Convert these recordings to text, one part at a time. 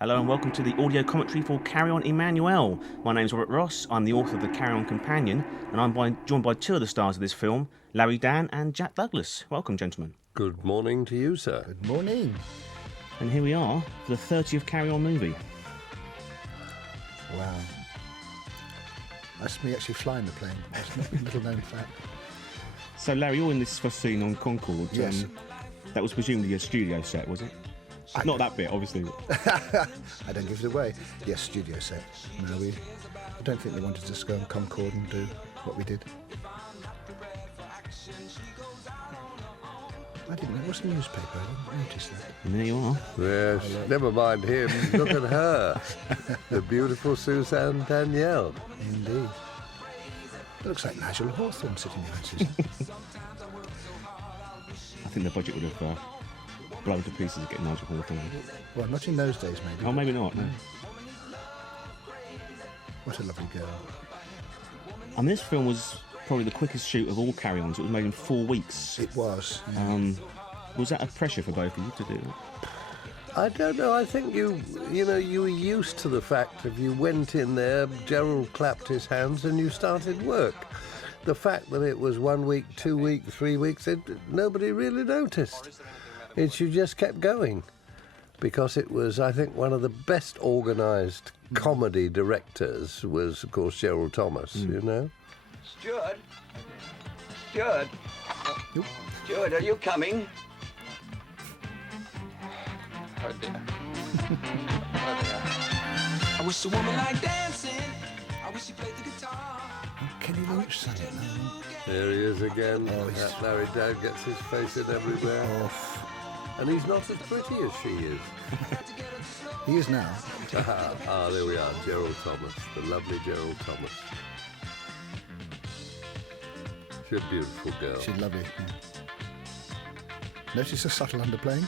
Hello and welcome to the audio commentary for On Emmannuelle. My name's Robert Ross, I'm the author of The Carry On Companion, and I'm joined by two of the stars of this film, Larry Dan and Jack Douglas. Welcome, gentlemen. Good morning to you, sir. Good morning. And here we are for the 30th Carry On movie. Wow. That's me actually flying the plane. That's not a little known fact. So, Larry, you're in this first scene on Concorde. Yes. That was presumably a studio set, was it? Not that bit, obviously. I don't give it away. Yes, studio set. No, I don't think they wanted us to go on Concorde and do what we did. I didn't know. It was a newspaper. I didn't notice that. And there you are. Yes, never mind him. Look at her. The beautiful Suzanne Danielle. Indeed. It looks like Nigel Hawthorne sitting behind Susan. I think the budget would have blown to pieces to get Nigel Hawthorne. Well, not in those days, maybe. Oh, maybe not, no. What a lovely girl. And this film was probably the quickest shoot of all carry-ons. It was made in 4 weeks. It was. Yeah. Was that a pressure for both of you to do that? I don't know. I think you were used to the fact that you went in there, Gerald clapped his hands, and you started work. The fact that it was 1 week, 2 weeks, 3 weeks, nobody really noticed. You just kept going, because it was, I think, one of the best organised comedy directors was, of course, Gerald Thomas. You know. Stuart? Stuart, are you coming? Oh dear. I wish a woman like dancing. I wish she played the guitar. Kenny Williams sang it now. There he is again. Oh, yes. Larry Dan gets his face in everywhere. Oh, And he's not as pretty as she is. he is now. There we are, Gerald Thomas, the lovely Gerald Thomas. She's a beautiful girl. She's lovely. Yeah. Notice the subtle underplaying?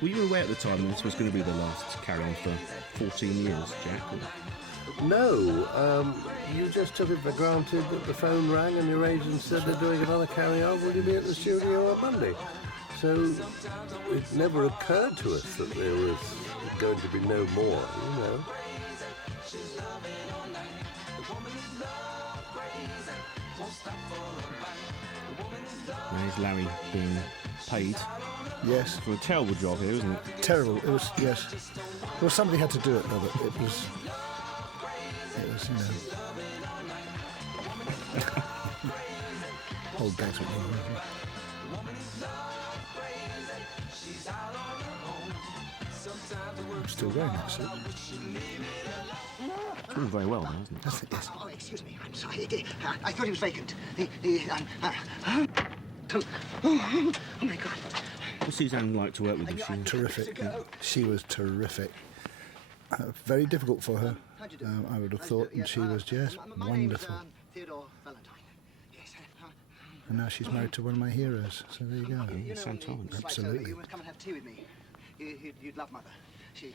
Were you aware at the time this was going to be the last carry-on for 14 years, Jack? No, you just took it for granted that the phone rang and your agent said they're doing another carry-on. Will you be at the studio on Monday? So it never occurred to us that there was going to be no more, you know. There's Larry being paid Yes. for a terrible job here, isn't it? Terrible. It was, yes. Well, somebody had to do it, Robert. It was, you know. Old days with me. I'm still wearing that suit. It's doing very well, though, isn't it? That's it, yes. Oh, excuse me, I'm sorry. I thought he was vacant. Oh my God. What's Suzanne like to work with? Is she Terrific. She was terrific. Very difficult for her, I would have thought, and she was just wonderful. And now she's married to one of my heroes, so there you go. Yeah, Sam Torrance. Absolutely. You must come and have tea with me. You'd love Mother. She'd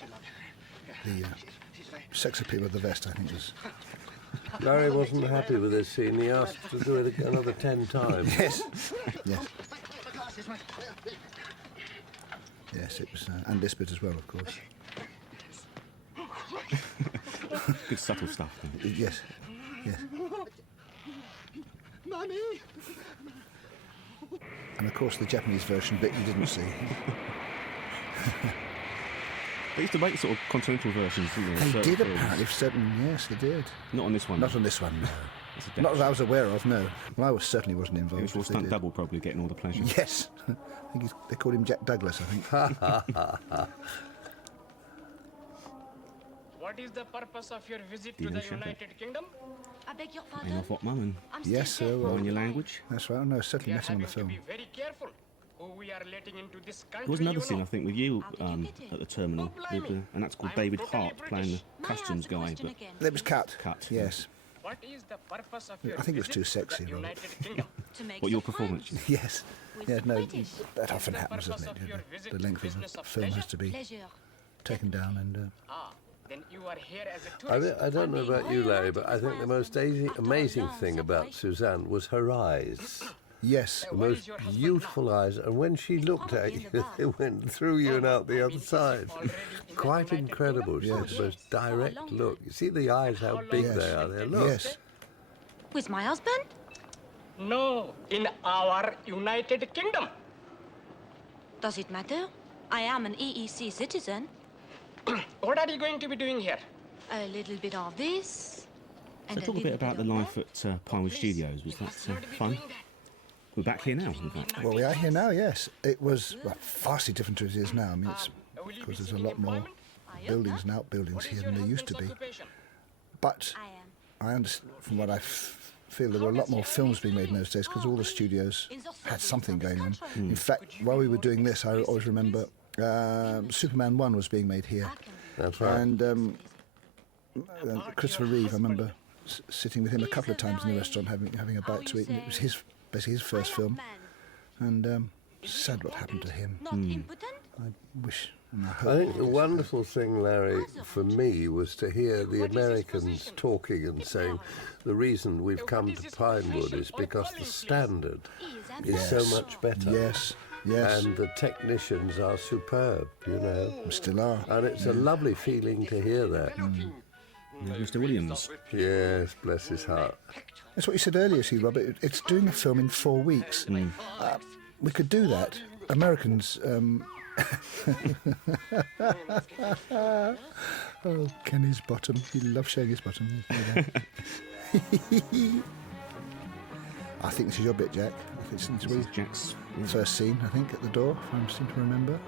love you. The She's very... sex appeal of the vest, I think, was... Larry wasn't happy with this scene. He asked to do it another 10 times. Yes. Yes. Yes, it was... and Lisbeth as well, of course. good subtle stuff? Yes. Yes. Mummy! And, of course, the Japanese version bit you didn't see. They used to make sort of continental versions, didn't they? They Certain did, films. apparently, certain... Yes, they did. Not on this one. Not on this one, no. It's a Not that I was aware of, no. Well, I certainly wasn't It involved. was your if they stunt did. double probably getting all the pleasure. Yes. I think they called him Jack Douglas, I think. What is the purpose of your visit to Stephen the Shepherd. United Kingdom? I beg your Ain't off pardon? what, Mum? And Yes, sir. on Well, your language. that's right. No, We certainly are met him on having the to film. be very careful who we are letting into this country. There was another you scene, know. I think, with you How did you get it? at the terminal, Oh, blimey. and that's called I'm David totally Hart playing the May I customs ask the guy. question But again? It was cut. Cut, Yes. What is the purpose of your I think it was visit too sexy, to the Robert. United Kingdom? To make what your some performance? friends. Yes. With Yeah, the no, British. that often The happens, purpose doesn't of your it? visit The is length of business the of film has pleasure? to be Pleasure. taken down and... Then you are here as a tourist. I don't know about you, Larry, but I think the most amazing thing about Suzanne was her eyes. Yes. The most beautiful eyes, and when she looked at you, they went through you and out the other side. Quite incredible. She had the most direct look. You see the eyes, how big they are there. Look. Yes. With my husband? No, in our United Kingdom. Does it matter? I am an EEC citizen. What are you going to be doing here? A little bit of this. And So talk a bit about the life at Pinewood Studios. Was that fun? We're back here now, in fact. Well, we are here now, yes. It was vastly different to it is now. I mean, it's because there's a lot more buildings and outbuildings here than there used to be. But I understand, from what I feel, there were a lot more films being made in those days because all the studios had something going on. In fact, while we were doing this, I always remember Superman 1 was being made here. That's right. And Christopher Reeve, I remember sitting with him a couple of times in the restaurant having a bite to eat, and it was basically his first film. And sad what happened to him. I wish and I hope. I think the wonderful thing, Larry, for me, was to hear the Americans talking and saying the reason we've come to Pinewood is because the standard is so much better. Yes, yes. And the technicians are superb, you know. Still are. And it's a lovely feeling to hear that. Mr. Williams. Yes, bless his heart. That's what you said earlier, see, Robert. It's doing a film in 4 weeks. We could do that. Americans... oh, Kenny's bottom. He loves showing his bottom. I think this is your bit, Jack. I think This is Jack's. first scene, I think, at the door, if I seem to remember.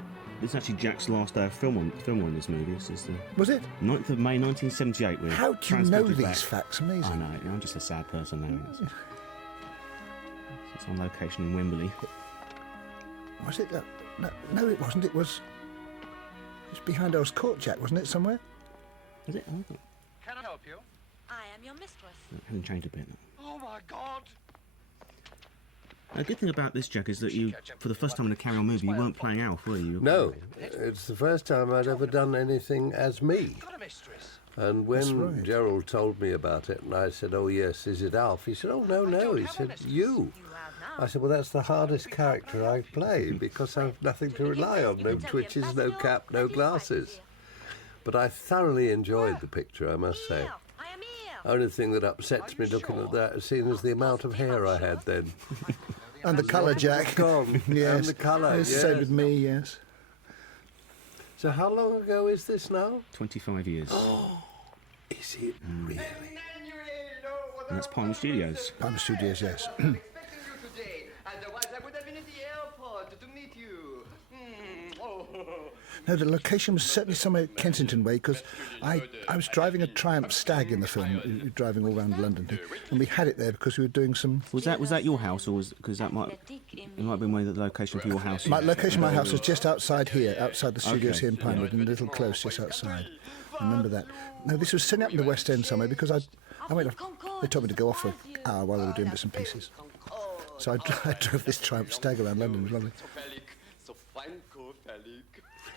This is actually Jack's last day of film on this movie. This is the Was it? 9th of May 1978. We're How do you know transported these back. facts? Amazing. I know, I'm just a sad person now. It's on location in Wembley. Was it that? No, it wasn't. It was behind Earl's Court, Jack, wasn't it, somewhere? Is it? Oh, Can I help you? I am your mistress. it hasn't changed a bit. Oh, my God. A good thing about this, Jack, is that you, for the first time in a Carry On movie, you weren't playing Alf, were you? No, it's the first time I'd ever done anything as me. Got a mistress. And when That's right. Gerald told me about it, and I said, oh, yes, is it Alf? He said, oh, no. He said, you. I said, well, that's the hardest character I play because I've nothing to rely on. No twitches, no cap, no glasses. But I thoroughly enjoyed the picture, I must say. I am here. Only thing that upsets me looking at that scene is the amount of hair I had then. And the colour, Jack. Gone. Yes. And the colour, It's yes. the same with me, yes. So how long ago is this now? 25 years. Is it really? And that's Pinewood Studios. Pinewood Studios, yes. Expecting you today. Otherwise, I would have been at the airport to meet you. No, the location was certainly somewhere Kensington way because I was driving a Triumph Stag in the film, driving all around London, and we had it there because we were doing some... Was that your house, or was because it might have been one of the location for your house? My house was just outside here, outside the studios here in Pinewood, in a little close just outside. I remember that. No, this was setting up in the West End somewhere because I went off, they told me to go off for an hour while they were doing bits and pieces. So I drove this Triumph Stag around London, it was lovely.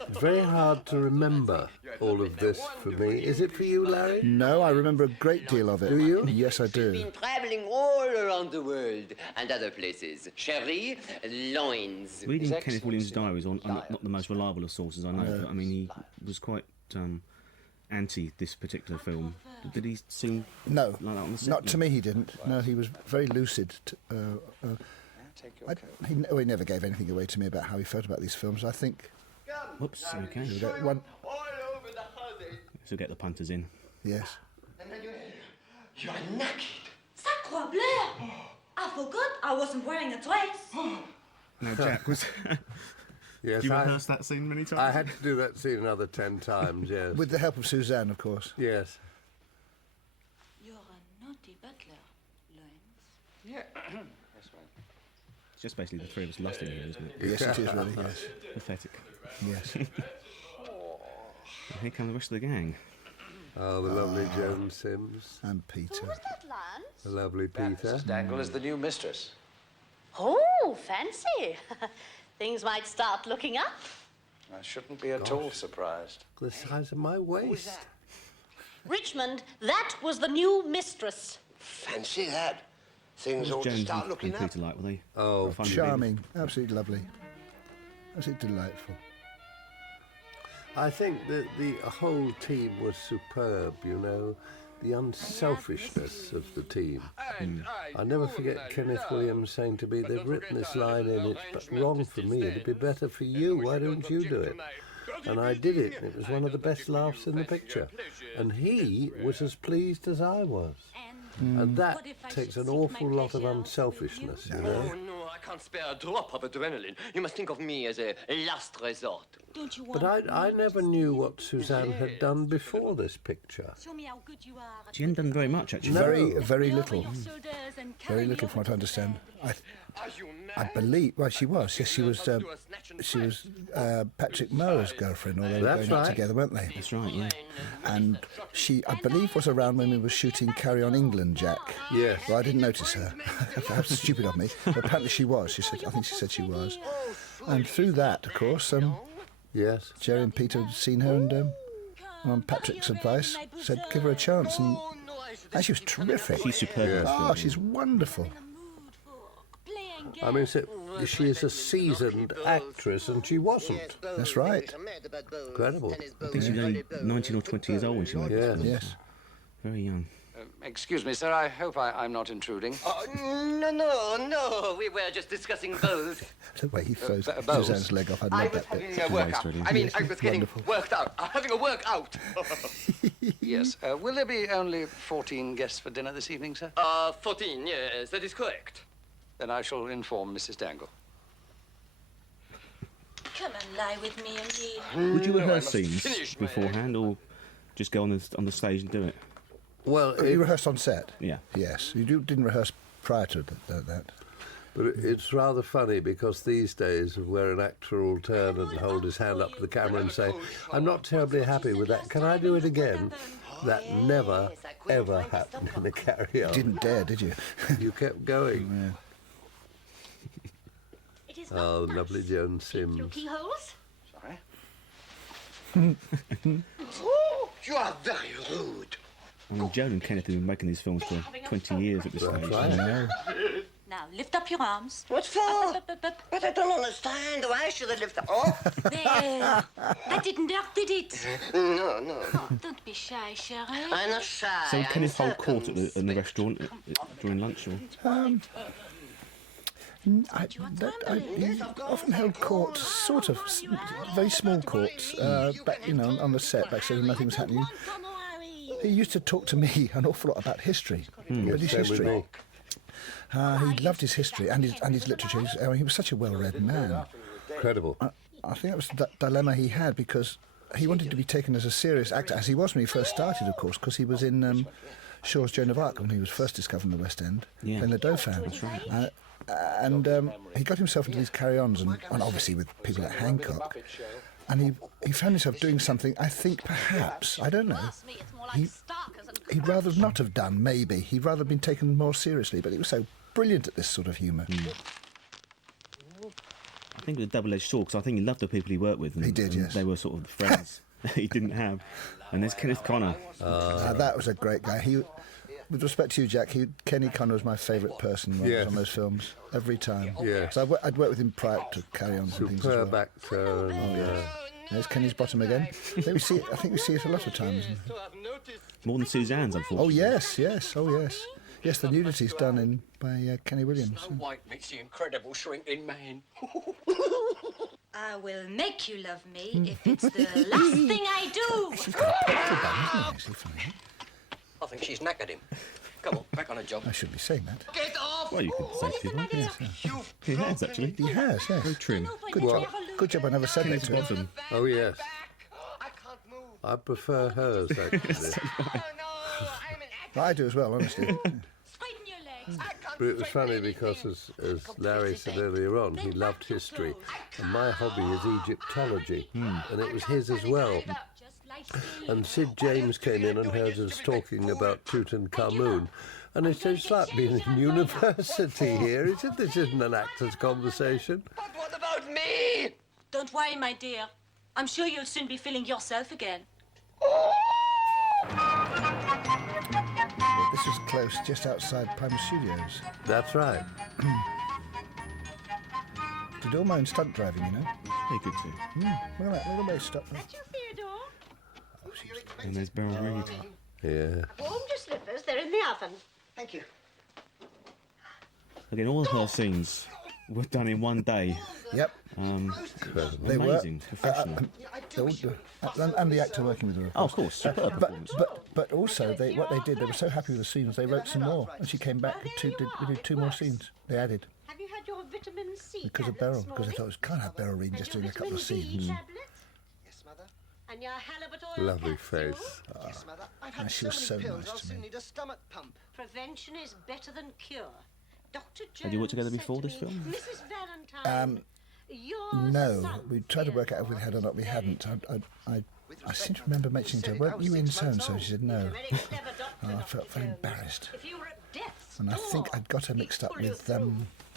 It's very hard to remember all of this for me. Is it for you, Larry? No, I remember a great deal of it. Do you? Yes, I do. Been traveling all around the world and other places. Cherie, loins. Reading Kenneth Williams' diaries on not the most reliable of sources, I know, but I mean he was quite anti this particular film. Did he seem No, like that on the set? not to me he didn't. No, he was very lucid. He never gave anything away to me about how he felt about these films. I think... Whoops, okay. One, All over the house. So get the punters in. yes. Emmanuelle, you're naked. Sacre bleu! I forgot I wasn't wearing a dress. Now, Jack, was... Yes, Did you rehearse that scene many times? I had to do that scene another 10 times, yes. With the help of Suzanne, of course. Yes. You're a naughty butler, Loins. Yeah. That's right. It's just basically the three of us lusting here, isn't it? Yes, it is really, yes. Pathetic. Yes. Here come the rest of the gang. Oh, the lovely Joan Sims. And Peter. that, Lance? The lovely Peter. Mrs. Dangle is the new mistress. Oh, fancy. Things might start looking up. I shouldn't be at all surprised. The size of my waist. Richmond, that was the new mistress. Fancy that. Things ought to James start and looking up. Peter like, were they? Oh, Funny, Charming, absolutely lovely. Absolutely delightful. I think that the whole team was superb, you know, the unselfishness of the team. I never forget Kenneth Williams saying to me, they've written this line in, it's wrong for me, it'd be better for you, why don't you do it? And I did it, and it was one of the best laughs in the picture. And he was as pleased as I was. And that takes an awful lot of unselfishness, you know. Oh, no, I can't spare a drop of adrenaline. You must think of me as a last resort. Don't you want But I never knew what Suzanne had done before this picture. Show me how good you are. She hadn't done very much, actually. Very little. Very little from what I understand. I believe, well, she was. Yes, she was Patrick Moe's girlfriend, or they were That's going out right. together, weren't they? That's right, yeah. And she, I believe, was around when we were shooting Carry On England, Jack. Yes. Well, I didn't notice her. How stupid of me. But apparently she was. She said, I think she said she was. And through that, of course, Yes. Jerry and Peter had seen her, and on Patrick's advice, said give her a chance. And she was terrific. She's superb. Oh, she's wonderful. I mean, she is a seasoned actress, and she wasn't. That's right. Incredible. I think she was only 19 or 20 years old when she made this film. Yes. Very young. Excuse me, sir. I hope I'm not intruding. No. We were just discussing both. The way he throws both. Suzanne's leg off, I I love was that bit. having a workout. really. I mean, I was getting Wonderful. worked out. Having a workout. Yes. Will there be only 14 guests for dinner this evening, sir? 14, yes, that is correct. Then I shall inform Mrs. Dangle. Come and lie with me, Emile. Would you No, I rehearse must scenes finish my beforehand, or just go on the stage and do it? Well, You rehearsed on set? Yeah. Yes. You didn't rehearse prior to that. but it's rather funny because these days where an actor will turn and hold his hand up to the camera and say, I'm not terribly happy with that, can I do it again? That never, ever happened in a Carry On. Didn't dare, did you? You kept going. It is Oh, not lovely nice. Joan Keep your Sims. keyholes. Sorry? Oh, you are very rude. I mean, Joan and Kenneth have been making these films for 20 years at this stage. right. Now lift up your arms. What for? But I don't understand. Why should I lift up? Oh, There. That didn't hurt, did it? no. Don't be shy, Cherie. I'm not shy. So I'm Kenneth hold court at the circumspect. restaurant during lunch, or? He often held court, sort of, very small courts, back, on the set, backstage when nothing was happening. He used to talk to me an awful lot about history, British Same with history. me. He loved his history and his literature. He was such a well-read man. Incredible. I think that was the dilemma he had, because he wanted to be taken as a serious actor, as he was when he first started, of course, because he was in Shaw's Joan of Arc when he was first discovered in the West End, playing the Dauphin. That's right. And he got himself into these carry-ons, and obviously with people at Hancock. And he found himself doing something, I think perhaps, I don't know, he'd rather not have done, maybe. He'd rather have been taken more seriously, but he was so brilliant at this sort of humour. I think it was a double-edged sword, because I think he loved the people he worked with. And, He did, and yes. They were sort of the friends that he didn't have. And there's Kenneth Connor. That was a great guy. With respect to you, Jack, Kenny Connor was my favourite person when I was on those films, every time. Yes. So I'd worked with him prior to Carry On and things as Superb well. actor. And, There's Kenny's bottom again. I think we see it a lot of times. More than Suzanne's, unfortunately. Oh yes. Yes, the nudity's done by Kenny Williams. White makes the incredible shrinking man. I will make you love me if it's the last thing I do. She's got a powerful bum, isn't she? I think she's knackered him. Come on, back on a job. I shouldn't be saying that. Get off! Well, you could say if you like. You've He has, actually. He has, yes. Very trim. Good job I never said that to him. Bottom. oh, yes. I can't move. I prefer hers, actually. Oh, no, I'm an I do as well, honestly. Straighten your legs. But it was funny because, as Larry said earlier on, he loved history. And my hobby is Egyptology. And it was his as well. Just like Steve. And Sid James came in and heard us talking about Tutankhamun. And he said, it's like being in university here. He said, this isn't an actor's conversation. But what about me? Don't worry, my dear. I'm sure you'll soon be feeling yourself again. Oh! close, just outside Primal Studios. That's right. Did all my own stunt driving, you know. Very good too. Look at that, look at that stop. And there's Beryl Reid. Yeah. Warmed your slippers, they're in the oven. Thank you. Again, all of her scenes were done in one day. Yep. They Amazing, were. professional. And the actor working with her. Oh, of course, superb performance. But also, what they did, they were so happy with the scenes, they wrote some more. And she came back, we did 2 more scenes. They added. Have you had your vitamin C Because of Beryl, because they thought it can't have Beryl Reid just doing a couple of scenes. Yes, Mother. And your halibut oil Lovely capsule? face. Yes, Mother. I've Yeah, had she was so so many pills, nice I'll to soon me. need a stomach pump. Prevention is better than cure. Dr. Jones Had you worked together said before to this me, film? Mrs. Valentine, your No, son we tried to work out if we had or not. We hadn't. I seem to remember mentioning to her, weren't you in so-and-so? She said no. Oh, I felt very embarrassed. If you were at death's And I think door, I'd got her mixed up he'd pull you with, through.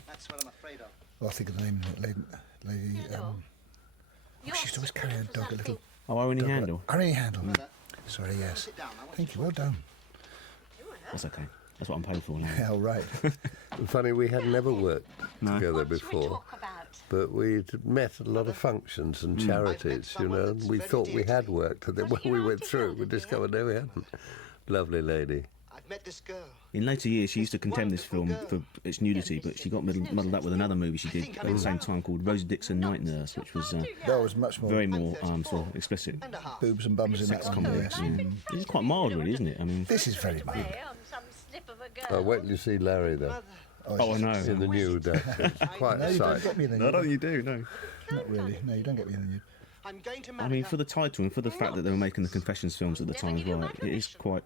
That's what I'm afraid of. well, I think of the name, lady, Your she used to always carry her sickness was dog, a little Oh, Irony dog. Handle. Irony Handle. Sorry, yes. Sit down. I want Thank you, well done. That's okay. That's what I'm paid for now. Yeah, all right. Funny, we had never worked No. together What should we before, talk about? but we'd met at a lot of functions and charities, you know, and we thought we had worked, and then when we went through, we discovered no, we hadn't. Lovely lady. I've met this girl. In later years, she used to condemn this film for its nudity, but she got muddled up with another movie she did at the same time called Rosie Dixon Night Nurse, which was That was much more very more sort of explicit. And a half. boobs and bums in that Sex one. comedy. Yes. It's quite mild, really, isn't it? I mean, This is very mild. On some slip of a girl. Wait till you see Larry, though, oh, I know. in the nude. Quite No, a you don't sight. get me in the No, I nude. don't think you do, no. Not really. No, you don't get me in the nude. I'm going to I marry mean, her. for the title and for the fact that they were making the Confessions films at the time as well, it is quite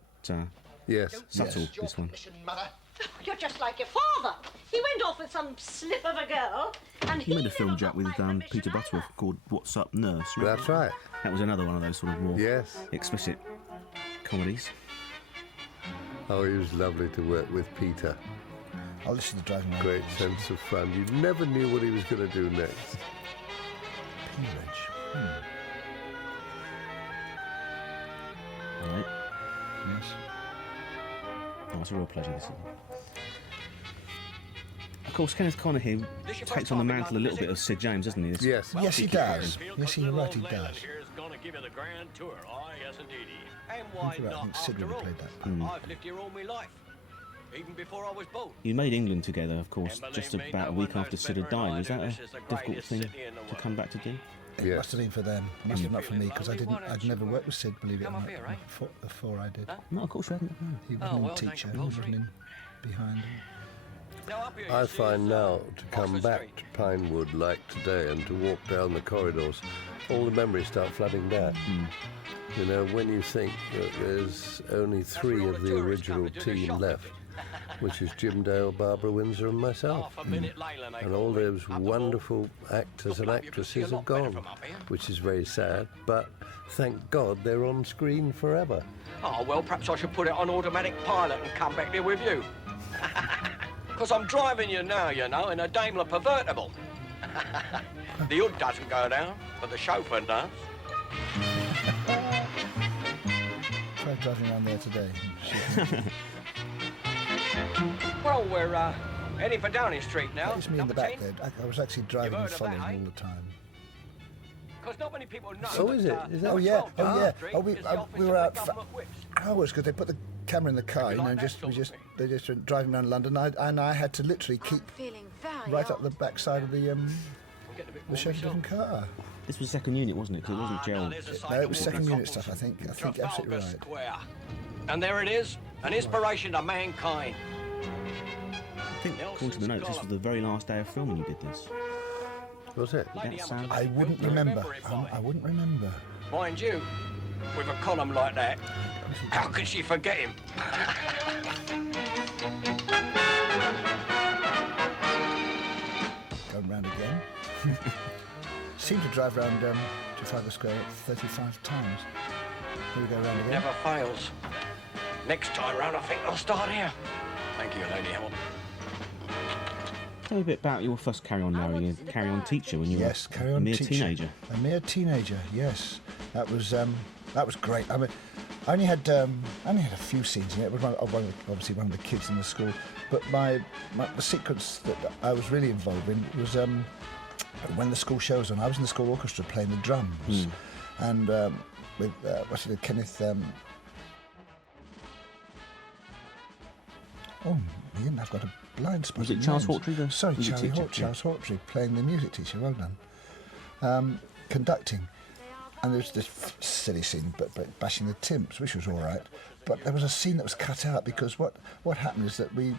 Yes. subtle, Your this one. permission, Mother. You're just like your father. He went off with some slip of a girl, and He made a film, never Jack, got with my permission Peter either. Butterworth called What's Up Nurse, right? That's right. That was another one of those sort of more Yes. explicit comedies. Oh, he was lovely to work with, Peter. I'll listen to Driving Around. Great sense of fun. You never knew what he was going to do next. Peerage. All right. Yes. Oh, it's a real pleasure, this is. Of course, Kenneth Connor here takes on the mantle a little bit of Sid James, doesn't he? This Yes. Yes, he does. Yes, you're right, he does. Here's gonna give you the grand tour. Oh, yes, indeedy. And I why think you're right, I not? think Sid After would have all, played that. I've lived here all my life, even before I was born. You made England together, of course, And just believe me, about no a week one after knows Sid had better than died. I Was do that a this is the difficult greatest thing city in the to world. come back to do? It Yes. must have been for them. It must have been not for me, because I'd never worked with Sid, believe it or Come up not, here, eh? before I did. No, of course you hadn't. No. He wasn't Oh, in well, it ain't teacher, he compulsory. wasn't in behind. Now, up here, you I see, find is, now to come Oxford back Street. to Pinewood like today and to walk down the corridors, all the memories start flooding back. You know, when you think that there's only 3 of the original team left, which is Jim Dale, Barbara Windsor and myself. Half a minute later, they And call all me. those Up above. wonderful actors and Looks like you can see a actresses lot have better gone, from up here. which is very sad, but thank God they're on screen forever. Oh, well, perhaps I should put it on automatic pilot and come back here with you. Because I'm driving you now, you know, in a Daimler Pervertible. The hood doesn't go down, but the chauffeur does. Tried driving around there today. Well, we're heading for Downing Street now. That was me in the number back 10. there. I was actually driving You've and heard of following that, eh? all the time. Because not many people know. Oh, is it? that, Is that- Oh yeah, 12 oh Downing yeah. Street Oh, is the office we of were the out for government whips. hours because they put the camera in the car, you know, and like that they sort of just went driving around London. And I had to literally keep Feeling very right up the back side of the I'm getting a bit warm chauffeur myself. different car. This was second unit, wasn't it? 'Cause it wasn't Gerald. there's a No, cycle it was second walking unit stuff. I think absolutely Trafalgar right. Square. And there it is, an inspiration to mankind. I think, according to the notes, this was the very last day of filming you did this. Was it? Did that sound? I wouldn't remember. I wouldn't remember. Mind you, with a column like that, how can she forget him? Going round again. Seemed to drive round Trafalgar Square 35 times. Here we go round again. Never fails. Next time round, I think I'll start here. Thank you, Lady Helen. Tell me a bit about your first Carry On Larry, Carry On teacher when you Yes, were carry a on mere teacher. teenager. A mere teenager, yes. That was great. I mean, I only had a few scenes in it. It was obviously one of the kids in the school. But the sequence that I was really involved in was when the school show was on. I was in the school orchestra playing the drums, and with Kenneth. Ian, I've got a blind spot. Was it Charles Hawtrey? Sorry, Charles Hawtrey playing the music teacher. Well done. Conducting. And there was this silly scene, but bashing the timps, which was all right. But there was a scene that was cut out because what happened is that the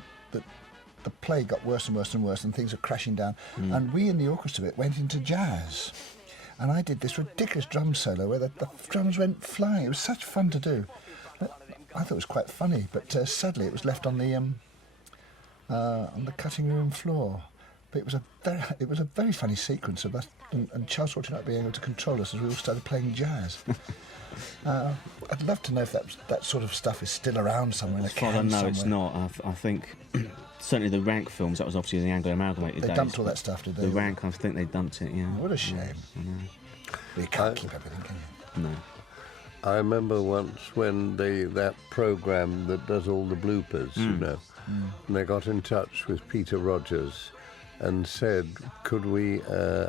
play got worse and worse and worse, and things were crashing down. And we in the orchestra bit went into jazz, and I did this ridiculous drum solo where the drums went flying. It was such fun to do. I thought it was quite funny, but sadly it was left on the cutting room floor. But it was a very funny sequence of us and Charles Hawtrey not being able to control us as we all started playing jazz. I'd love to know if that sort of stuff is still around somewhere in a can somewhere. No, it's not. I think certainly the Rank films, that was obviously the Anglo-amalgamated days. They dumped all that stuff, did they? The Rank, I think they dumped it, yeah. What a shame. You can't keep everything, can you? No. I remember once when that programme that does all the bloopers, and they got in touch with Peter Rogers and said, could we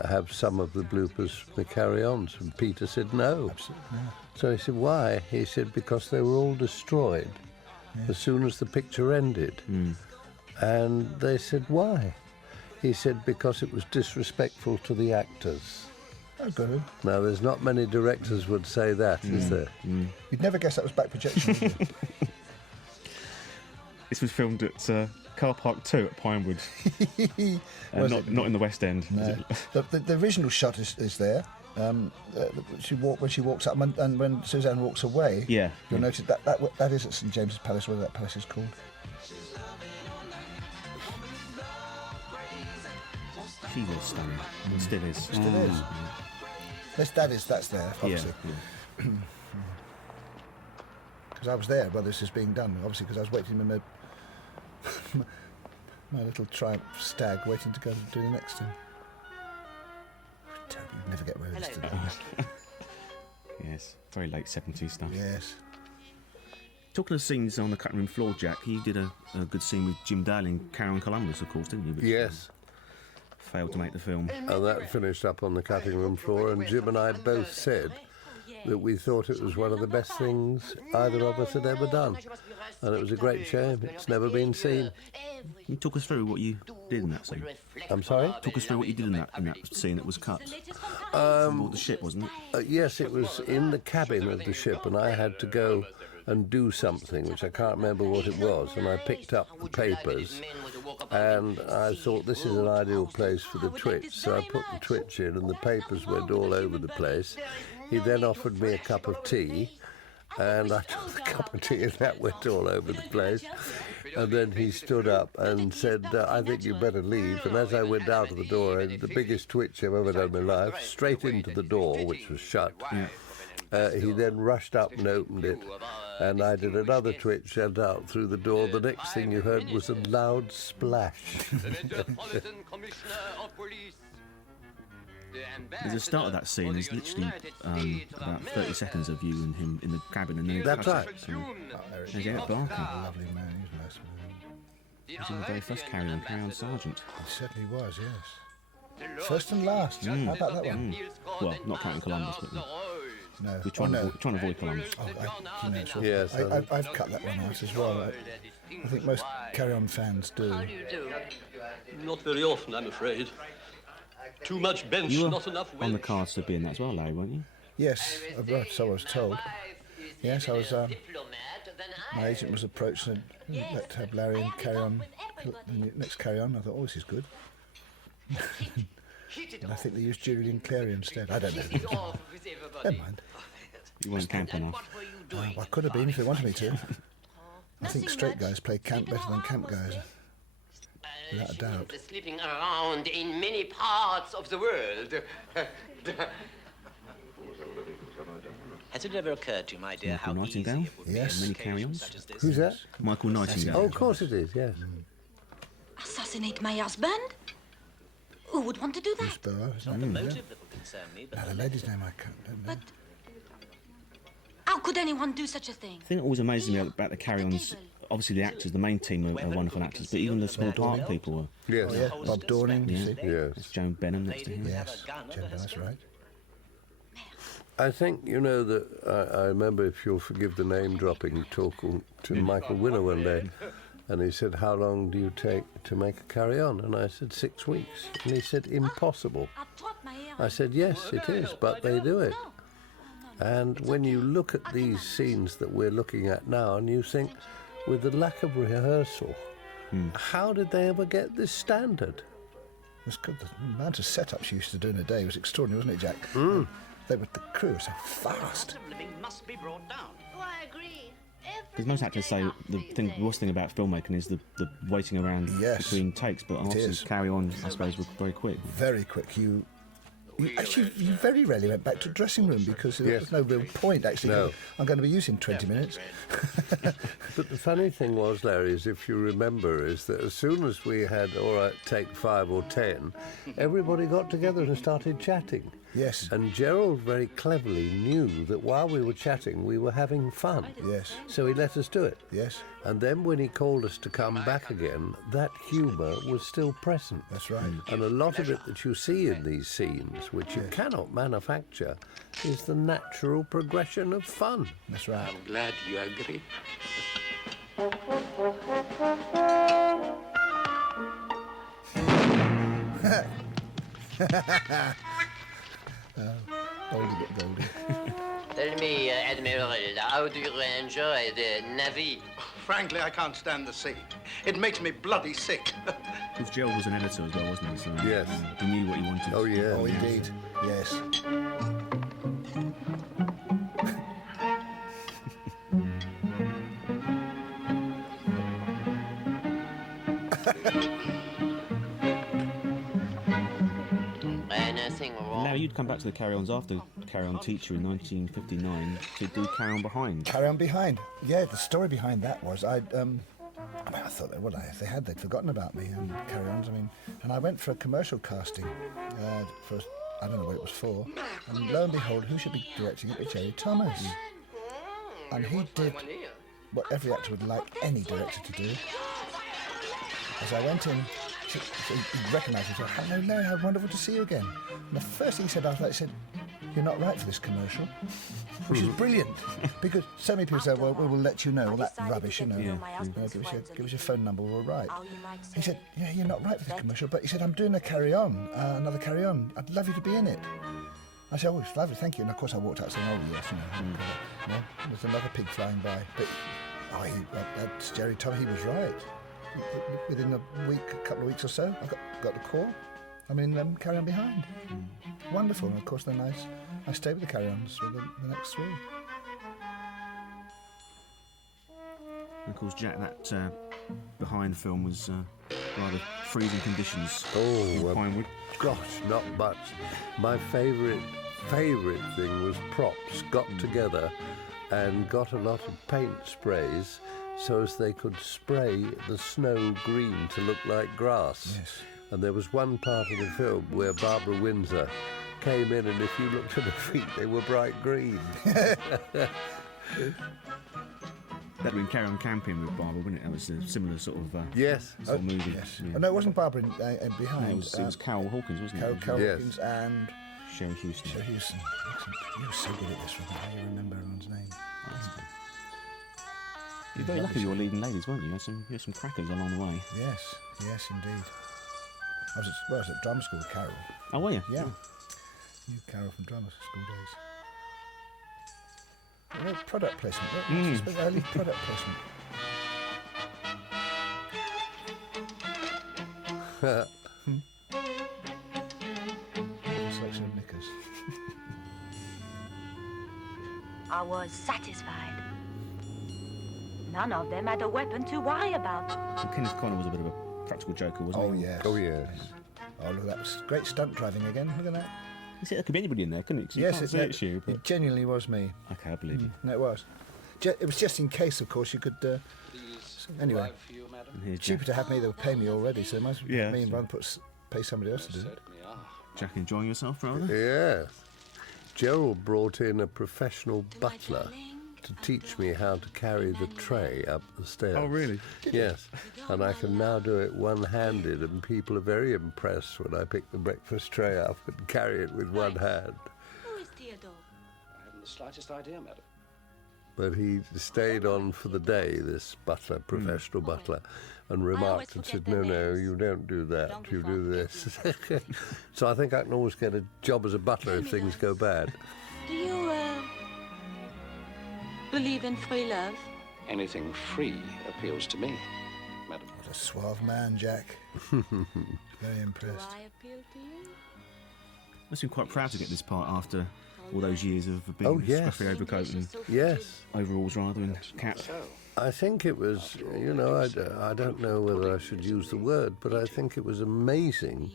have some of the bloopers from the carry-ons? And Peter said no. Absolutely, no. So he said, why? He said, because they were all destroyed as soon as the picture ended. And they said, why? He said, because it was disrespectful to the actors. Oh, good. Now, there's not many directors would say that, is there? You'd never guess that was back projection, would you? This was filmed at Car Park 2 at Pinewood. Not in the West End. No. The original shot is there. When she walks up, and when Suzanne walks away, you'll notice that is at St James's Palace, whatever that palace is called. She was stunning. It still is. It still is. That's there, obviously. Because I was there while this is being done, obviously, because I was waiting in my little Triumph Stag, waiting to go to do the next thing. You'd never get away with this today. Yes, very late 70s stuff. Yes. Talking of scenes on the cutting room floor, Jack, you did a good scene with Jim Dale in Carry On Columbus, of course, didn't you? Which, yes. Failed to make the film. And that finished up on the cutting room floor, and Jim and I both said that we thought it was one of the best things either of us had ever done. And it was a great shame. It's never been seen. Can you talk us through what you did in that scene? I'm sorry? Talk us through what you did in that scene that was cut. Aboard the ship, wasn't it? Yes, it was in the cabin of the ship, and I had to go and do something, which I can't remember what it was, and I picked up the papers, and I thought this is an ideal place for the twitch, so I put the twitch in, and the papers went all over the place. He then offered me a cup of tea, and I took the cup of tea and that went all over the place. And then he stood up and said, I think you better leave. And as I went out of the door, I had the biggest twitch I've ever done in my life, straight into the door, which was shut. He then rushed up and opened it, and I did another twitch and out through the door. The next thing you heard was a loud splash. There's a start of that scene. There's literally about 30 seconds of you and him in the cabin, and then that's right. There's Eric Barker. Lovely man, he's nice. He was in the very first Carry On Sergeant. He certainly was, yes. First and last. How about that one? Well, not counting Columbus, but no. We're trying to avoid Columbus. Yes, I've cut that one out as well. I think most Carry On fans do. Not very often, I'm afraid. Too much bench, not enough on the cards to be in that as well, Larry, weren't you? Yes, so I was told. Yes, I was. My agent was approached and said, let's have Larry and Carry On, the next Carry On. I thought, this is good. And I think they used Julian Clary instead. I don't know. Never mind. You weren't camp enough. I could have been if they wanted me to. I think straight guys play camp better than camp guys. Without a doubt. Sleeping around in many parts of the world. Has it ever occurred to you, my dear, Michael Nightingale? Yes. Many Carry-ons. Who's that? Michael Nightingale. Oh, of course it is, yes. Assassinate my husband? Who would want to do that? Miss Boa, Not the motive that would concern me, but the lady's name I can't know. But How could anyone do such a thing? The thing that always amazes me about the carry-ons, obviously the actors, the main team are wonderful actors, but even the small part people were. Yes. Oh, yeah. Bob Dorning, you see. Yes. It's Joan Benham next to him. Yes, Joan, that's right. I think, you know, that I remember, if you'll forgive the name dropping, talking to Michael Winner one day, and he said, "How long do you take to make a carry-on?" And I said, 6 weeks. And he said, "Impossible." I said, "Yes, it is, but they do it." And when you look at these scenes that we're looking at now, and you think, with the lack of rehearsal, how did they ever get this standard? It's good. The amount of setups you used to do in a day was extraordinary, wasn't it, Jack? The crew was so fast. Must be brought down. Oh, I agree. Because most actors say the worst thing about filmmaking is the waiting around between takes, but obviously carry-on, I suppose, was very quick. Very quick. You very rarely went back to the dressing room because there was no real point, actually. No. I'm going to be using 20 minutes. But the funny thing was, Larry, is if you remember, is that as soon as we had, all right, take 5 or 10, everybody got together and started chatting. Yes. And Gerald very cleverly knew that while we were chatting, we were having fun. Yes. So he let us do it. Yes. And then when he called us to come back again, that humour was still present. That's right. And a lot of it that you see in these scenes, which you cannot manufacture, is the natural progression of fun. That's right. I'm glad you agree. Oldie but goldie. Tell me, Admiral, how do you enjoy the Navy? Frankly, I can't stand the sea. It makes me bloody sick. Because Gerald was an editor as well, wasn't he? So Yes. he knew what he wanted. Oh, yeah. Oh, indeed. Yes. Nothing wrong. Now, you'd come back to the carry-ons after Carry-On Teacher in 1959 to do Carry On Behind. Carry On Behind. Yeah, the story behind that was I thought that, they'd forgotten about me and carry-ons. And I went for a commercial casting for, I don't know what it was for, and lo and behold, who should be directing it but Gerald Thomas. And he did what every actor would like any director to do. As I went in, he recognised me and said, "Hello, Larry, how wonderful to see you again." And the first thing he said after that, he said, "You're not right for this commercial," which is brilliant, because so many people say, "Well, we'll let you know," all that rubbish, you know. Give us your phone number, we'll write. He said, "Yeah, you're not right for this commercial," but he said, "I'm doing a carry-on, another carry-on. I'd love you to be in it." I said, "Oh, it's lovely, thank you." And of course I walked out saying, "Oh, yes, there's another pig flying by." But, that's Gerald Thomas, he was right. Within a couple of weeks or so, I got the call. I'm in Carry On Behind. Wonderful. And of course then I stayed with the Carry-Ons for the next 3. And of course, Jack, that Behind film was rather freezing conditions. Oh, Pinewood. Gosh, not much. My favourite thing was props got together and got a lot of paint sprays so as they could spray the snow green to look like grass. Yes. And there was one part of the film where Barbara Windsor came in, and if you looked at her feet, they were bright green. That'd been Carry On Camping with Barbara, wouldn't it? That was a similar sort of yes. sort of movie. Yes. Yeah. Oh, no, it wasn't Barbara in Behind. No, it was Carol Hawkins, wasn't it? Carol Yes. Hawkins and Sherry Houston. Sherry Houston. You were so good at this, Robert. How do you remember everyone's name? You're very lucky you were leading ladies, weren't you? You had some crackers along the way. Yes, indeed. I was at drama school with Carol. Oh, were you? Yeah. Knew Carol from drama school days. Well, product placement. Early product placement. Selection of knickers. I was satisfied. None of them had a weapon to worry about. And Kenneth Connor was a bit of a practical joker, wasn't he? Yes. Oh, yes. Oh, look, that was great stunt driving again. Look at that. You see, there could be anybody in there, couldn't it? 'Cause you Yes, can't see it's you. But... it genuinely was me. Okay, I believe you. No, it was. It was just in case, of course, you could... anyway, And here's cheaper to have me, they were paying me already, so they might as well Yeah, me and so- rather pay somebody else to do it. Jack enjoying yourself, rather? Yeah. Gerald brought in a professional butler to teach me how to carry the tray up the stairs. Oh, really? Yes, and I can now do it one-handed, and people are very impressed when I pick the breakfast tray up and carry it with one hand. Who is Theodore? I haven't the slightest idea, madam. But he stayed on for the day, this butler, professional butler, and remarked and said, no, you don't do that, you do this. So I think I can always get a job as a butler if things go bad. Do you, believe in free love? Anything free appeals to me, madam. What a suave man, Jack. Very impressed. Do I appeal to you? Must have been quite proud to get this part after all those years of being scruffy overcoat and overalls rather and cap. I think it was, you know, I don't know whether I should use the word, but I think it was amazing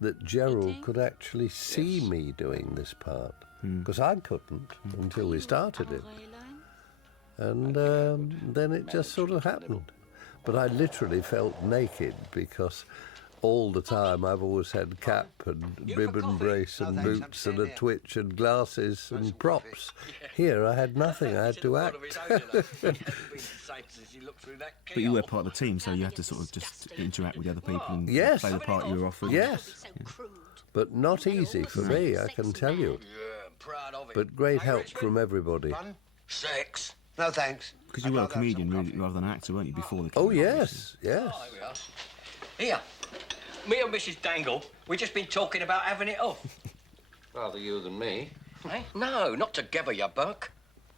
that Gerald could actually see me doing this part, because I couldn't until we started it. And then it just sort of happened. But I literally felt naked because all the time I've always had cap and bib and brace and boots and a twitch and glasses and props. Here I had nothing, I had to act. But you were part of the team, so you had to sort of just interact with the other people and play the part you were offered. Yes, but not easy for me, I can tell you. But great help from everybody. 6. No, thanks. Because you were a comedian really, rather than an actor, weren't you, before the Oh, yes, yes. Here, me and Mrs. Dangle, we've just been talking about having it off. Rather you than me. Eh? No, not together, you Burke.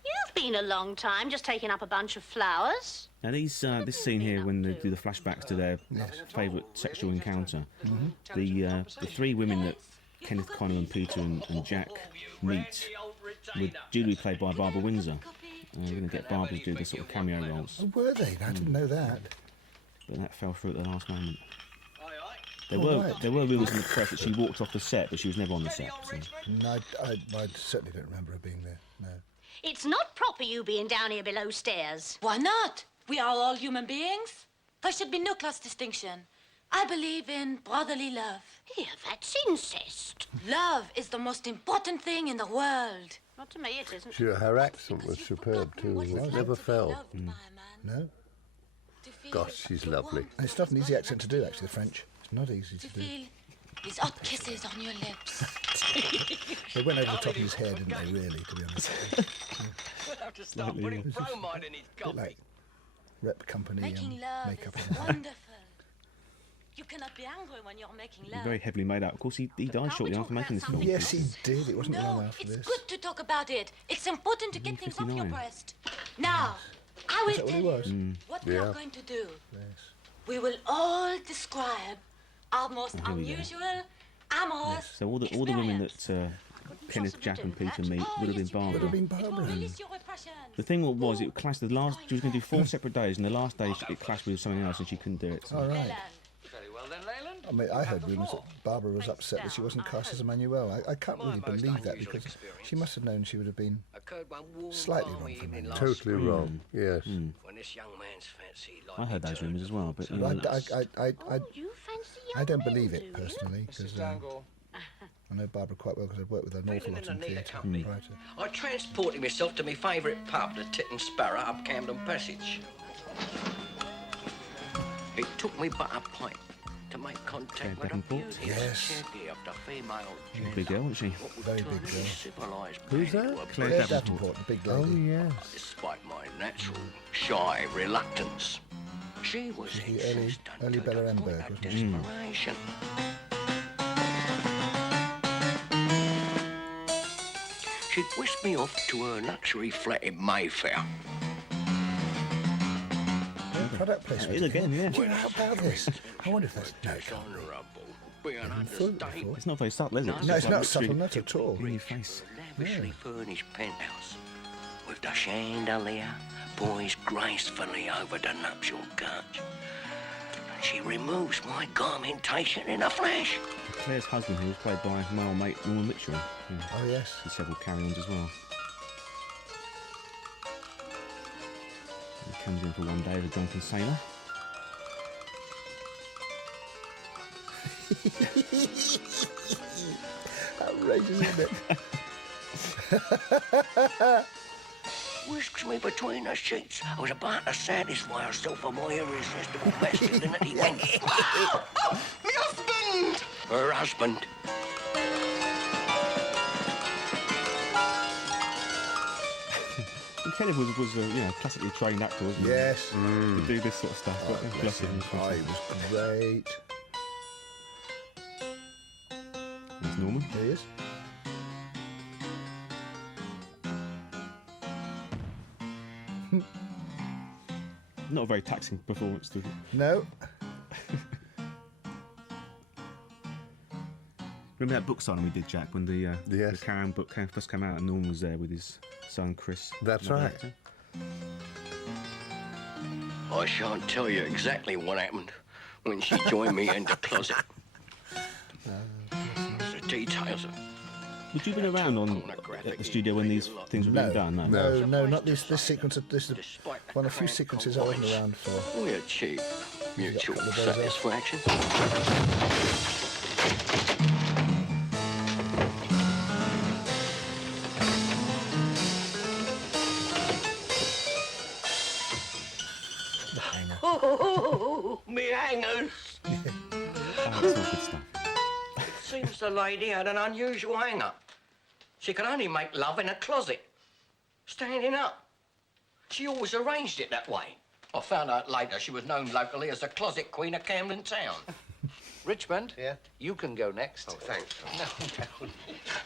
You've been a long time just taking up a bunch of flowers. Now these, this scene here, when they do the flashbacks to their favourite sexual encounter, the three women that Kenneth, Connor and Peter and Jack meet were due to be played by Barbara Windsor. We're going to get Barbara to do the sort of cameo roles. Oh, were they? I didn't know that. But that fell through at the last moment. There were rumours in the press that she walked off the set, but she was never on the set. So. No, I certainly don't remember her being there, no. It's not proper you being down here below stairs. Why not? We are all human beings. There should be no class distinction. I believe in brotherly love. Here, that's incest. Love is the most important thing in the world. Not to me, it isn't. Her accent was superb too, it never fell. No? Gosh, she's lovely. And it's not an easy accent to do, actually, the French. It's not easy to do. Feel his hot kisses on your lips. They went over the top of his head, didn't they, really, to be honest? We'll have to start putting bromide in his A bit coffee. like Rep Company Making love makeup. is wonderful. You cannot be angry when you're making love. Very heavily made up. Of course, he died shortly after making this film. Yes, he did. It wasn't long after it's this. good to talk about it. It's important to get things off your 59. breast. Now, I will Is that what tell it was? you what we are going to do. Yes. We will all describe our most here we go. unusual, amorous So all the women that Kenneth, Jack and Peter meet would have been Barbara. Would have been Barbara. Release your repression. The thing was, it clashed the last. She was going to do 4 separate days, and the last day it clashed with something else, and she couldn't do it. So. All right. Very well then, Leyland. I mean, I heard rumours that Barbara was upset that she wasn't cast as Emmanuelle. I can't really believe that because she must have known she would have been slightly wrong for me. Totally wrong, yes. When this young man's fancy I heard those rumours as well, but you But know, I don't believe it personally because I know Barbara quite well because I've worked with her an awful lot in theatre prior to. I transported myself to my favourite pub, the Tit and Sparrow, up Camden Passage. It took me but a pint to make contact with a Davenport. Yes. of the female big girl, wasn't she? Very big girl. civilised Who's man that? into a Claire Claire Davenport. Davenport, the big Oh, lady. yes. Despite my natural shy reluctance, she was The early Bella Emberg, wasn't she? desperation. She'd whisked me off to her luxury flat in Mayfair. Product placement. It is again, yeah. Do you know how about this? I wonder if that's... No, it can't be. Honourable, being thought of it understated. before. It's not very subtle, is it? No, It's No, just it's like not subtle, literally not at all. in your face. Lavishly furnished penthouse with the chandelier poised gracefully over the nuptial couch. She removes my garmentation in a flash. Claire's husband, who was played by my old mate Norman Mitchell, Oh, yes. did several carry-ons as well. He comes in for one day as a drunken sailor. Outrageous, isn't it? whisks me between the sheets. I was about to satisfy herself for my irresistible message, and then he went... Oh, my husband! Her husband. Kenneth was classically trained actor, wasn't he? Yes. To do this sort of stuff. Oh, bless him. Oh, he was great. There's Norman. There he is. Not a very taxing performance, did it? No. Remember that book signing we did, Jack, when the Carry-On book first came out and Norman was there with his son Chris? That's right. Actor? I shan't tell you exactly what happened when she joined me in the closet. The details of... Would you have been around at the studio when these things were being done? No, not this sequence. This is one of the few sequences I wasn't around for. We achieved mutual satisfaction. Oh, me hangers! That's not good stuff. Seems the lady had an unusual hang-up. She could only make love in a closet, standing up. She always arranged it that way. I found out later she was known locally as the Closet Queen of Camden Town. Richmond? Yeah? You can go next. Oh, thanks. No.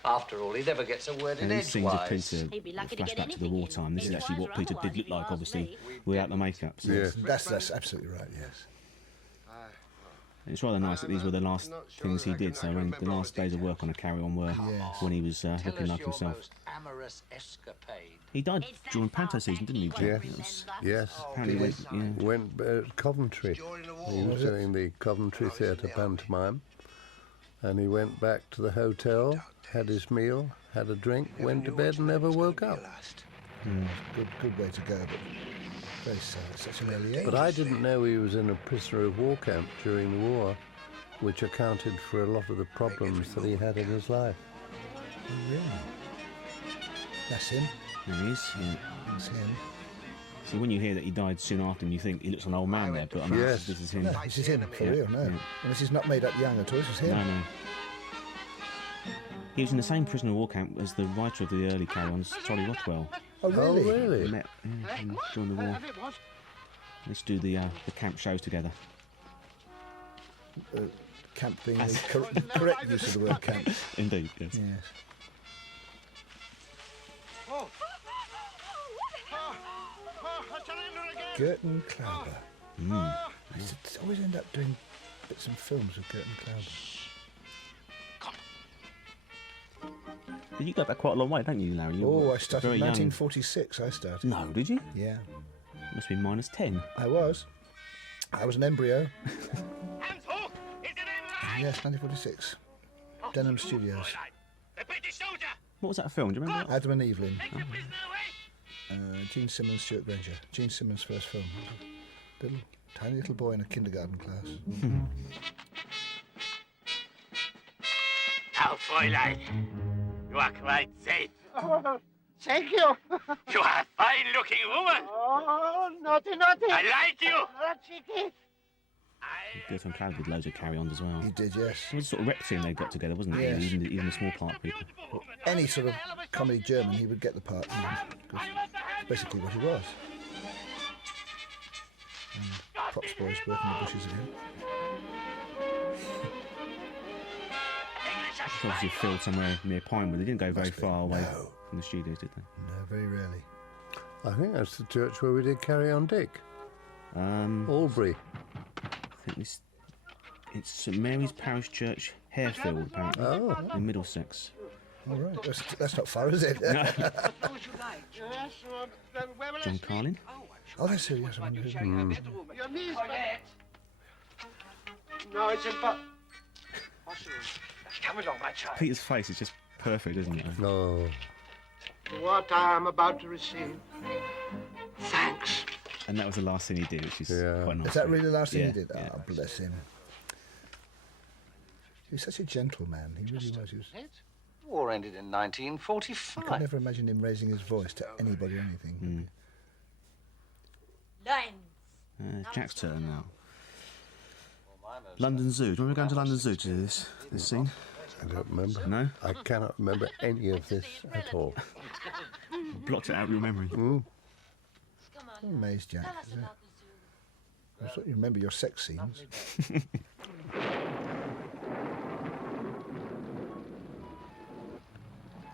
After all, he never gets a word in these scenes of edgewise. Peter flashback to the wartime. This is actually what Peter did look like, obviously, without the makeup. So Yes, that's absolutely right, yes. it's rather nice that these were the last things he did. So when the last days of work on a Carry-On were when he was looking like himself. He died during panto season, didn't he, Jack? Yes. Apparently Went Coventry. He was doing the Coventry Theatre pantomime, and he went back to the hotel, had his meal, had a drink, went to bed, and never woke up. Good way to go, but very sad at such an early age. But I didn't know he was in a prisoner of war camp during the war, which accounted for a lot of the problems that he had in his life. Oh, really? That's him. There he is. Yeah. That's him. So when you hear that he died soon after, and you think he looks an old man there, but I mean, this is him. No, this is him, for real, no. Yeah. And this is not made up young at all, this is him. No. He was in the same prisoner of war camp as the writer of the early Carry-Ons, Tolly Rothwell. Oh, really? Oh, really? They met during the war. They used to do the camp shows together. Camp being the correct use of the word camp. Indeed, yes. Yes. Gerton Klauber. I always end up doing bits and films with Gerton Klauber. Did you go back quite a long way, don't you, Larry? I started in 1946, I started. No, did you? Yeah. Must be -10. I was an embryo. Yes, 1946. Denham Studios. What was that film? Do you remember? Adam and Evelyn. Gene Simmons, Stuart Granger. Gene Simmons' first film. Tiny little boy in a kindergarten class. Now, Fräulein, you are quite safe. Oh, thank you. You are a fine-looking woman. Oh, naughty. I like you. Not cheeky. Gerton Klauber did loads of Carry-Ons as well. He did, yes. It was a sort of rep team they got together, wasn't it? Yes. Even the small part people. Well, any sort of comedy German, he would get the part. Because it's basically what he was. And Pop's boys work in the bushes of him. It's obviously filmed somewhere near Pinewood. They didn't go very far away from the studios, did they? No, very rarely. I think that's the church where we did Carry-On Dick. Albury. I think it's St Mary's Parish Church, Harefield, apparently, in Middlesex. All right, that's not far, is it? John Carlin. Oh, that's who, yes, I wonder who. Your knees, no, it's impossible. Come along, my child. Peter's face is just perfect, isn't it? No. What I am about to receive. Thanks. And that was the last thing he did, which is quite nice. Is that really the last thing he did? Yeah. Oh, bless him. He was such a gentleman. He really was. He was War ended in 1945. I could never imagine him raising his voice to anybody or anything. It's Jack's turn now. London Zoo. Do you remember going to London Zoo to do this scene? I don't remember. No? I cannot remember any of this at all. Blocked it out of your memory. I'm amazed, Jack. I thought you remember your sex scenes.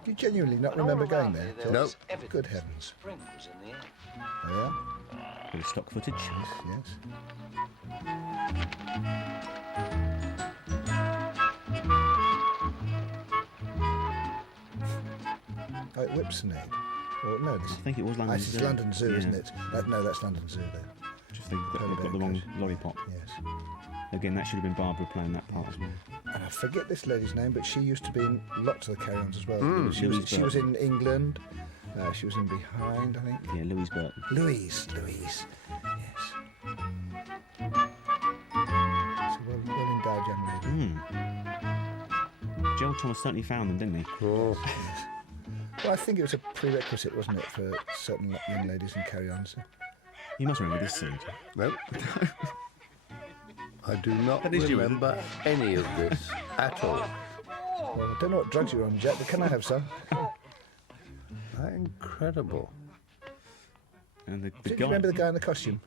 Do you genuinely not remember going there? No. Good heavens. Spring was in the air. Oh, Bit of stock footage. yeah? Yes. Oh, at Whipsnade. Or, no, this I think it was London It's Zoo. London Zoo, Yeah. isn't it? No, that's London Zoo there. Just think that they've got the wrong lollipop. Yes. Again, that should have been Barbara playing that part as well. And I forget this lady's name, but she used to be in lots of the carry-ons as well. She Louise was in Burton. England. She was in Behind, I think. Yeah, Louise Burton. Louise. Yes. It's a well-endowed young lady. Gerald Thomas certainly found them, didn't he? Oh. Well, I think it was a prerequisite, wasn't it, for certain young ladies in carry-ons. You must remember this scene. No. I do not That is you, isn't it? remember any of this at all. Well, I don't know what drugs you're on, Jack, but can I have some? Incredible. And the Do you guy, remember the guy in the costume?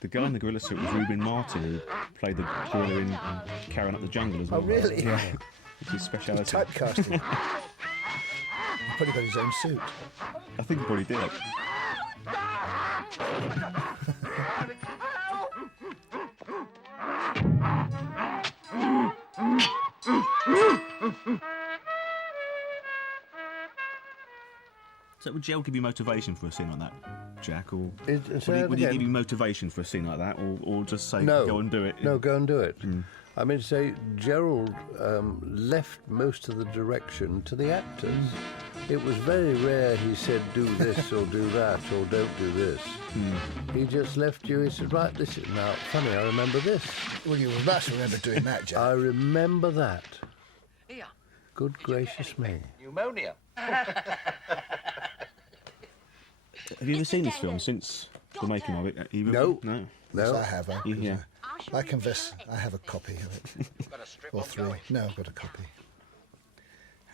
the guy in the gorilla suit was Reuben Martin, who played the gorilla in Carrying Up the Jungle as well. Oh, really? Yeah. It's his speciality. Typecasting. He probably got his own suit. I think he probably did. So would Gerald give you motivation for a scene like that, Jack? Or would he give you motivation for a scene like that, or just say, No. go and do it? No, go and do it. I mean, say, Gerald left most of the direction to the actors. It was very rare he said, do this or do that or don't do this. He just left you, he said, right, this is now funny, I remember this. Well, you must remember doing that, Jack. I remember that. Here. Good gracious me. Pneumonia. Have you ever seen this film since the making of it? No. No. Yes, I have. Yeah. I confess, I have a copy of it. Or three. No, I've got a copy.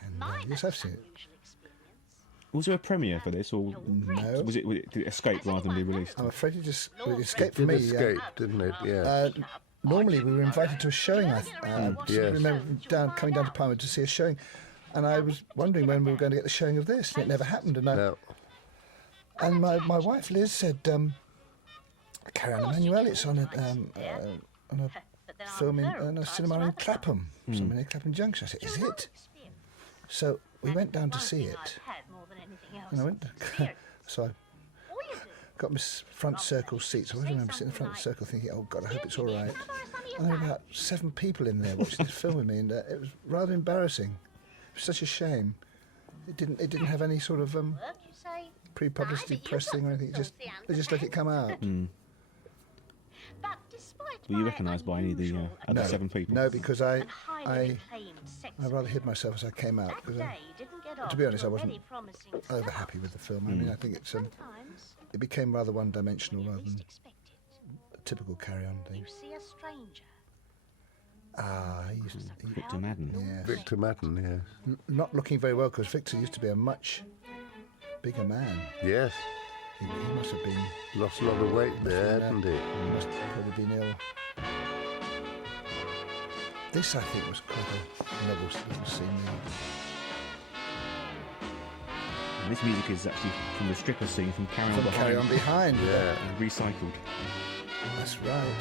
And yes, I've seen it. Was there a premiere for this, or No. did it escape rather than be released? I'm afraid it escaped It from did me. escape, didn't it? Yeah. Normally, we were invited to a showing. I Yes. remember coming down to Parliament to see a showing, and I was wondering when we were going to get the showing of this, and it never happened. And No. And my wife Liz said, "Carry on, Emmanuelle. It's on a film in a cinema in Clapham, somewhere near Clapham Junction." I said, "Is it?" So we went down to see it, and I went. So I got my front circle seats. I always remember sitting in the front circle, thinking, "Oh God, I hope it's all right." And there were about 7 people in there watching this film with me, and it was rather embarrassing. It was such a shame. It didn't have any sort of pre-publicity press thing or anything. They just let it come out. Were you recognised by any of the other 7 people? No, because I rather hid myself as I came out. Because to be honest, I wasn't over happy with the film. I mean, I think it became rather one-dimensional rather than a typical carry-on thing. Victor Madden. Yes. Victor Madden, yes. Not looking very well, because Victor used to be a much bigger man. Yes. He must have been... Lost a lot of weight there, hadn't he? He must have probably been ill. This, I think, was quite a novel little scene there. And this music is actually from the stripper scene from Carry On From Behind. Carry On Behind. Yeah. Recycled. That's right.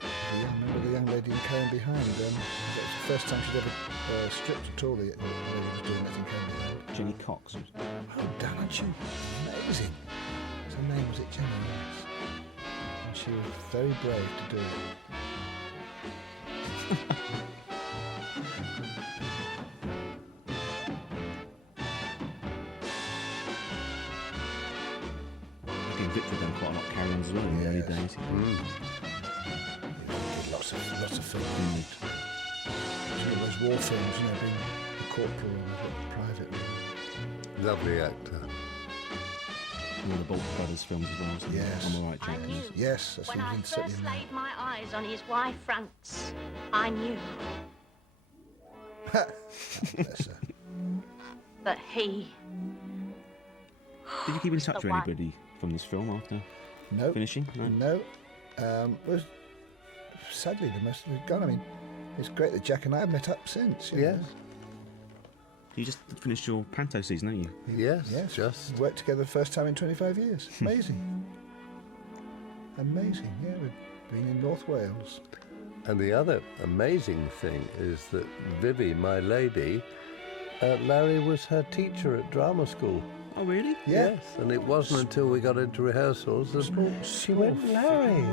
I remember the young lady in Carry On Behind. That was the first time she'd ever stripped at all. The lady was doing that in Carry On Behind. Jenny Cox. Oh, damn, aren't you? Amazing. Her name was it, Jenny? Yes. And she was very brave to do it. Again, Victor done quite a lot of carry-ons as well in the early days. He did lots of films. She was war films, you know, being the corporal and the private. Lovely actor. All the Bolt Brothers films as well. So Yes. I'm All Right, Jack. Yes, that's When I been certainly first in there. laid my eyes on his wife Franks, I knew. Bless her. But he... Did you keep in touch with anybody from this film after No. finishing? No. Well, sadly, they must have gone. I mean, it's great that Jack and I have met up since. You know. You just finished your panto season, haven't you? Yes. Just worked together the first time in 25 years. Amazing. Amazing. Yeah, we've been in North Wales. And the other amazing thing is that Vivi, my lady, Larry was her teacher at drama school. Oh, really? Yeah. Yes, and it wasn't until we got into rehearsals that she went, Larry.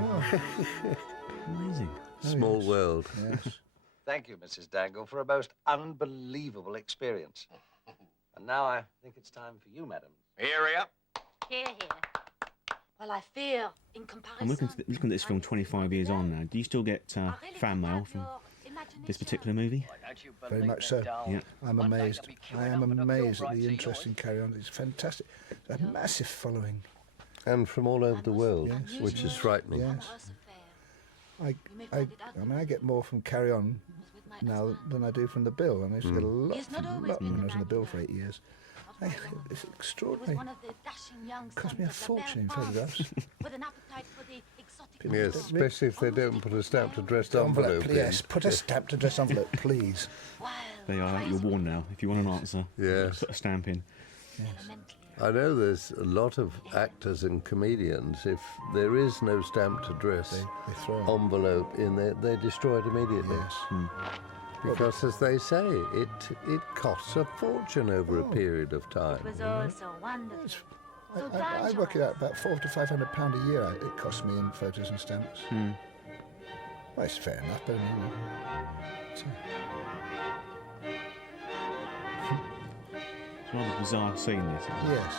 Amazing. Small world. Yes. Thank you, Mrs. Dangle, for a most unbelievable experience. And now I think it's time for you, madam. Here. Here. Well, I fear, in I'm comparison... looking at this film 25 years on now. Do you still get fan mail from this particular movie? Very much so. Yeah. I'm amazed. I am amazed at the interest in Carry On. It's fantastic. It's a massive following. And from all over the world, Yes. which is frightening. Yes. I mean, I get more from Carry On now than I do from The Bill. And I used to get a lot when I was in The Bill for 8 years. It's extraordinary. It cost me a fortune in photographs. Yes, especially if they don't put a stamped addressed envelope in. Yes, put a stamped addressed envelope, please. They are. You're warned now. If you want an answer, Yes. put a stamp in. Yes. I know there's a lot of actors and comedians, if there is no stamped address They throw it. envelope in there, they destroy it immediately. Yes. Because, as they say, it costs a fortune over a period of time. It was all so wonderful. I work it out about £400 to £500 a year. It costs me in photos and stamps. Well, it's fair enough, but I mean, It's a rather bizarre scene, this. yes.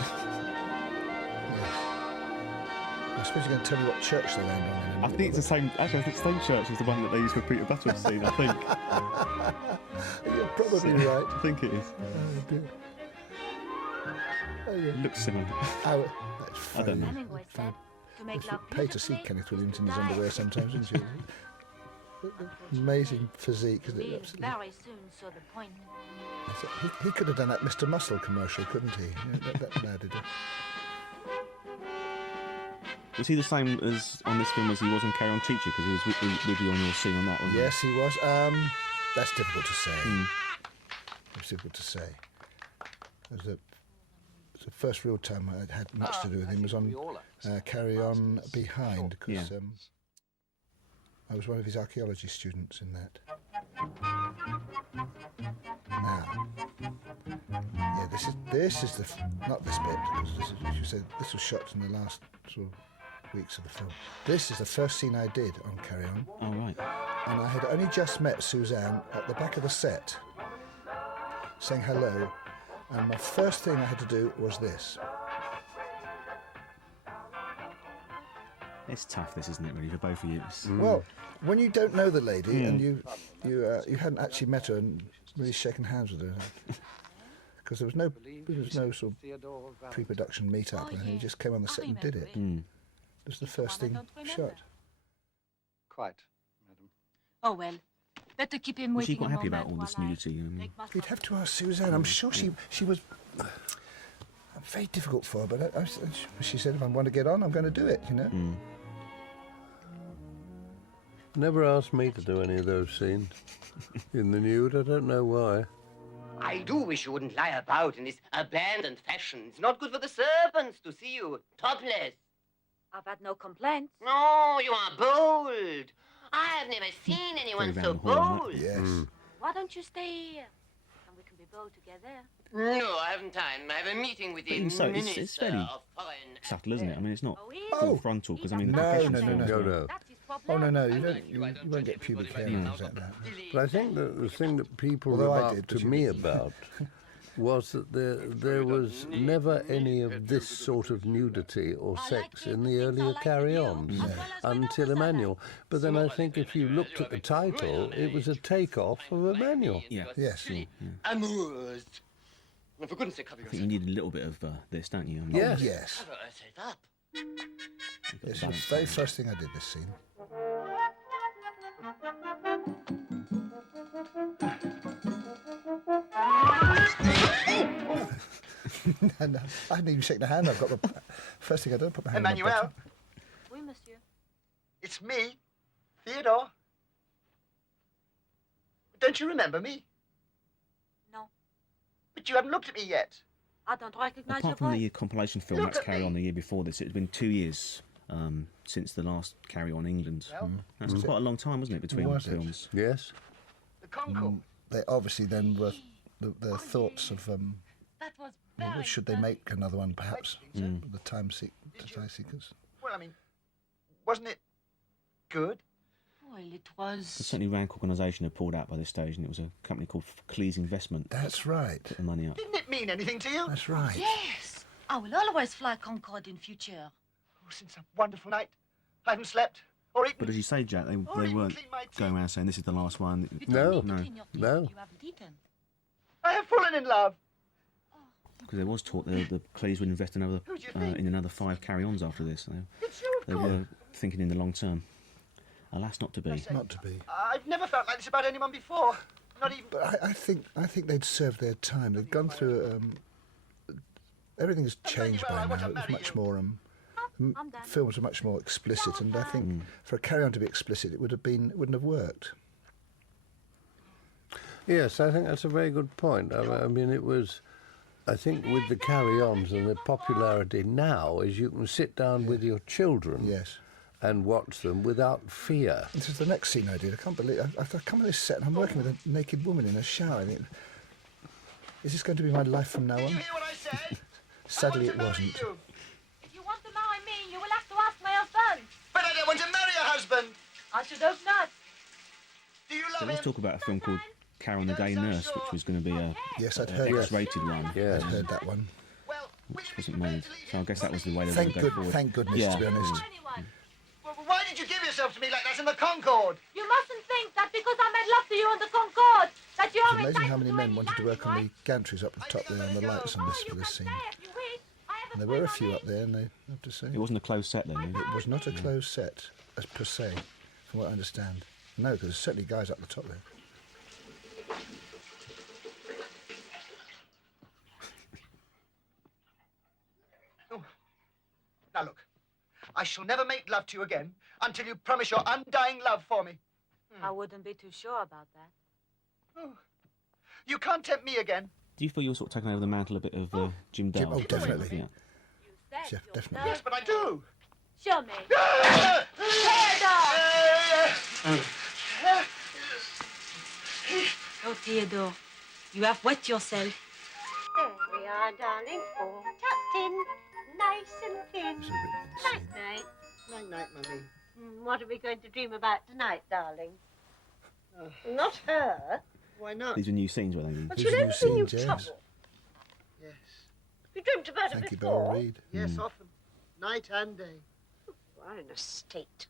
I suppose you're going to tell me what church they land on. I think it's the same. Actually, I think the same church is the one that they used for Peter Butler's scene. I think. You're probably right. I think it is. Oh, dear. Oh, yeah. It looks similar. Oh, that's I don't know. Hemingway said, to make It's love pay to see Kenneth Williams in his underwear sometimes, isn't it? Amazing physique, isn't it? We Absolutely. very soon saw the point. He could have done that Mr. Muscle commercial, couldn't he? Yeah, that lad did it. Was he the same as on this film as he was on Carry On Teacher? Because he was with you on your scene on that, wasn't Yes, he was. That's difficult to say. It's difficult to say. It was the first real time I had much to do with him was on Carry On Behind, because I was one of his archaeology students in that. Now, yeah, this is the not this bit, because this is, as you said, this was shot in the last sort of weeks of the film. This is the first scene I did on Carry On. Oh, right. And I had only just met Suzanne at the back of the set, saying hello, and my first thing I had to do was this. It's tough, this, isn't it, really, for both of you? Well, when you don't know the lady and you hadn't actually met her and really shaken hands with her, because there was no sort of pre-production meet-up, and he just came on the set and did it. It was the first thing shot. Quite, madam. Oh, well, better keep him Was she waiting quite a happy about moment all this while I nudity? make my You'd have to ask Suzanne. I'm sure she was very difficult for her, but she said, if I want to get on, I'm going to do it, you know. Never asked me to do any of those scenes in the nude. I don't know why. I do wish you wouldn't lie about in this abandoned fashion. It's not good for the servants to see you topless. I've had no complaints. No, you are bold. I have never seen anyone so bold. Yes. Why don't you stay here? And we can be bold together. No, I haven't time. I have a meeting with the Even so, Minister it's fairly of Foreign subtle, isn't it? I mean, it's not Oh, full frontal, because I mean, the No, professional no, no, film as no. well. No. That's his Oh, problem. no, you won't get pubic hair and things like that. But I think that the thing that people Although I remark did, to but you me didn't. about was that there was never any of this sort of nudity or sex in the earlier carry-ons until Emmanuelle. But then I think if you looked at the title, it was a take-off of Emmanuelle. Yeah. Yes. Amoureuse. For goodness sake, cover I think you need a little bit of this, don't you? Yes. Yes. up. It's the very first thing I did this scene. No, I hadn't even shaken a hand. I've got the first thing I did. I put my hand on my Emmanuelle, bottom. Oui, monsieur. it's me, Theodore. Don't you remember me? No. But you haven't looked at me yet. I don't recognize your Apart from voice. the compilation film Look that's at Carry me. On the year before this, it had been 2 years since the last Carry On England. That's quite a long time, wasn't it, between Was it? films? Yes. The Concord. They obviously then were the thoughts of That was well, very should they make another one perhaps? Mm. The time sequence. Well, I mean, wasn't it good? Well, it The was... certainly rank organisation had pulled out by this stage, and it was a company called Cleese Investment. That's right. Put the money up. Didn't it mean anything to you? That's right. Yes! I will always fly Concorde in future. Oh, since that wonderful night, I haven't slept or eaten. But as you say, Jack, they even weren't clean my teeth. going around saying this is the last one. You No, don't need no, to clean your teeth. no. You haven't eaten. I have fallen in love. Because there was talk the Cleese would invest another Who do you think? in another 5 carry-ons after this. It's you, They of course. were thinking in the long term. Alas, not to be. Not to be. I've never felt like this about anyone before. Not even... But I think they'd served their time. They'd gone through. Everything has changed by now. It was much more. Films are much more explicit, and I think for a carry-on to be explicit, it wouldn't have worked. Yes, I think that's a very good point. I mean, it was, I think, with the carry-ons and the popularity now, is you can sit down with your children Yes. and watch them without fear. This is the next scene I did. I can't believe I come on this set and I'm working with a naked woman in a shower. I think, is this going to be my life from now Did on? you hear what I said? Sadly, I it want to marry wasn't. you. If you want to marry me, you will have to ask my husband. But I don't want to marry a husband. I should hope not. Do you There love was him? talk about a film called Carol and the Gay Nurse, which was going to be a Yes, I'd heard that. X-rated one, Yes. I'd heard that one. Well, which wasn't made. So I guess that was the way they were going to go forward. Thank goodness, Yeah. to be honest. Anyone. well, why did you give yourself to me like that in the Concorde? You mustn't think that because I made love to you on the Concorde that you It's are amazing how entitled many to men any wanted to work on the landing gantries up the top there and the lights on rights. this for You this can scene. stay if you wish. I have And there were a few up there, and they have to say It wasn't a closed set then. it was not a closed set as per se, from what I understand. No, because there's certainly guys up the top there. Now look, I shall never make love to you again until you promise your undying love for me. I wouldn't be too sure about that. Oh, you can't tempt me again. Do you feel you're sort of taking over the mantle a bit of Jim Dale? Oh, definitely. Yeah. Yeah, definitely. Yes, but I do. Show me. Oh, Theodore, you have wet yourself. There we are, darling, all tucked in, nice and thin. It's a written scene. Night-night. Night-night, Mummy. What are we going to dream about tonight, darling? Not her. Why not? These were new scenes, were they? But These she'll are never new bring you scenes, yes. trouble. Yes. You dreamt about Thank it you, before. Beryl Reid. Yes, often. Night and day. You are in a state.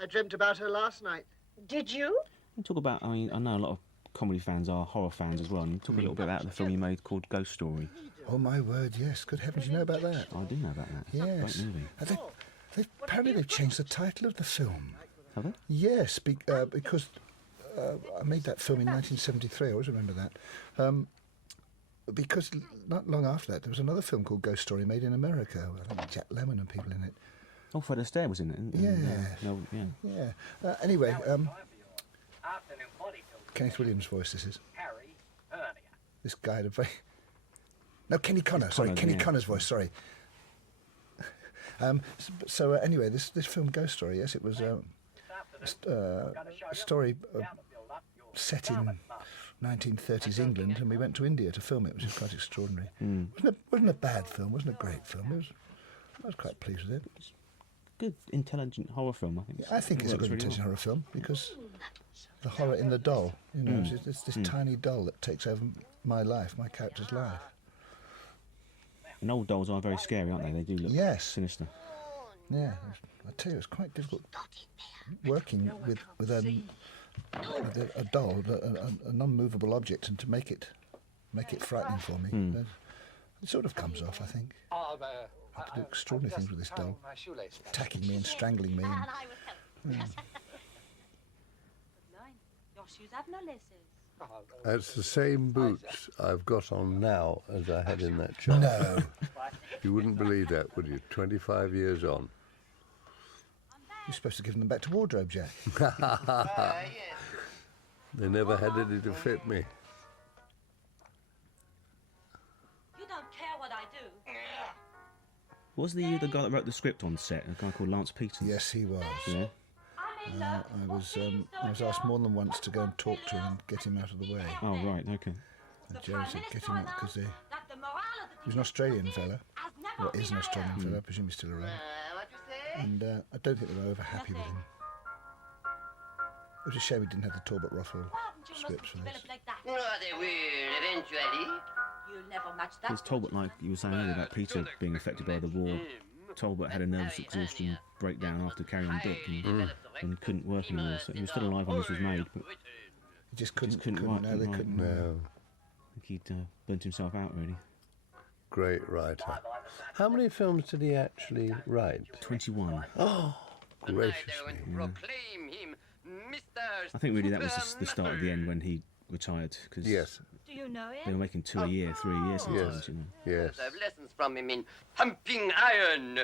I dreamt about her last night. Did you? You talk about, I mean, I know a lot of comedy fans are horror fans as well, and you talk a little bit about the film you made called Ghost Story. Oh, my word, yes. Good heavens, you know about that? I do know about that. Yes. Great movie. Apparently they've changed the title of the film. Have they? Yes, because I made that film in 1973. I always remember that. Because not long after that, there was another film called Ghost Story made in America. I think Jack Lemmon and people in it. Oh, Fred Astaire was in it. Yeah. Anyway, Kenneth Williams' voice. This is. This guy had a very. No, Kenny Connor. Sorry, Kenny Connor's voice. Sorry. So anyway, this film Ghost Story. Yes, it was a story set in 1930s England, and we went to India to film it, which was quite extraordinary. Wasn't a bad film. Wasn't a great film. I was quite pleased with it. Good, intelligent horror film, I think. I think it's a good intelligent horror film because the horror in the doll. You know, it's this tiny doll that takes over my life, my character's life. And old dolls are very scary, aren't they? They do look sinister. Yeah, I tell you, it's quite difficult working with a doll, a non-movable object, and to make it frightening for me. It sort of comes off, I think. I have to do extraordinary things with this doll, attacking me and strangling me. Your shoes have no laces. It's the same boots I've got on now as I had in that shop. No. You wouldn't believe that, would you? 25 years on. You're supposed to give them back to wardrobe, Jack. They never had any to fit me. You don't care what I do. Was the guy that wrote the script on set a guy called Lance Peters? Yes, he was. Yeah. I was asked more than once to go and talk to him and get him out of the way. Oh, right, okay. And Jerry said, get him out, because he was an Australian fella. Well, is an Australian fella, I presume he's still around. And I don't think they were over happy with him. It was a shame we didn't have the Talbot Rothwell scripts for this. Oh, they will, eventually. You'll never match that. It's Talbot, like you were saying earlier about Peter being affected by the war. Talbot had a nervous exhaustion breakdown after carrying Dick and couldn't work anymore. So he was still alive when this was made, but he just couldn't write. No, they couldn't. No. I think he'd burnt himself out, really. Great writer. How many films did he actually write? 21. Oh, graciously. Yeah. I think really that was the start of the end when he retired, because Do you know they were making 2 a year, 3 a year sometimes, you know. Yes. I have lessons from him in pumping iron.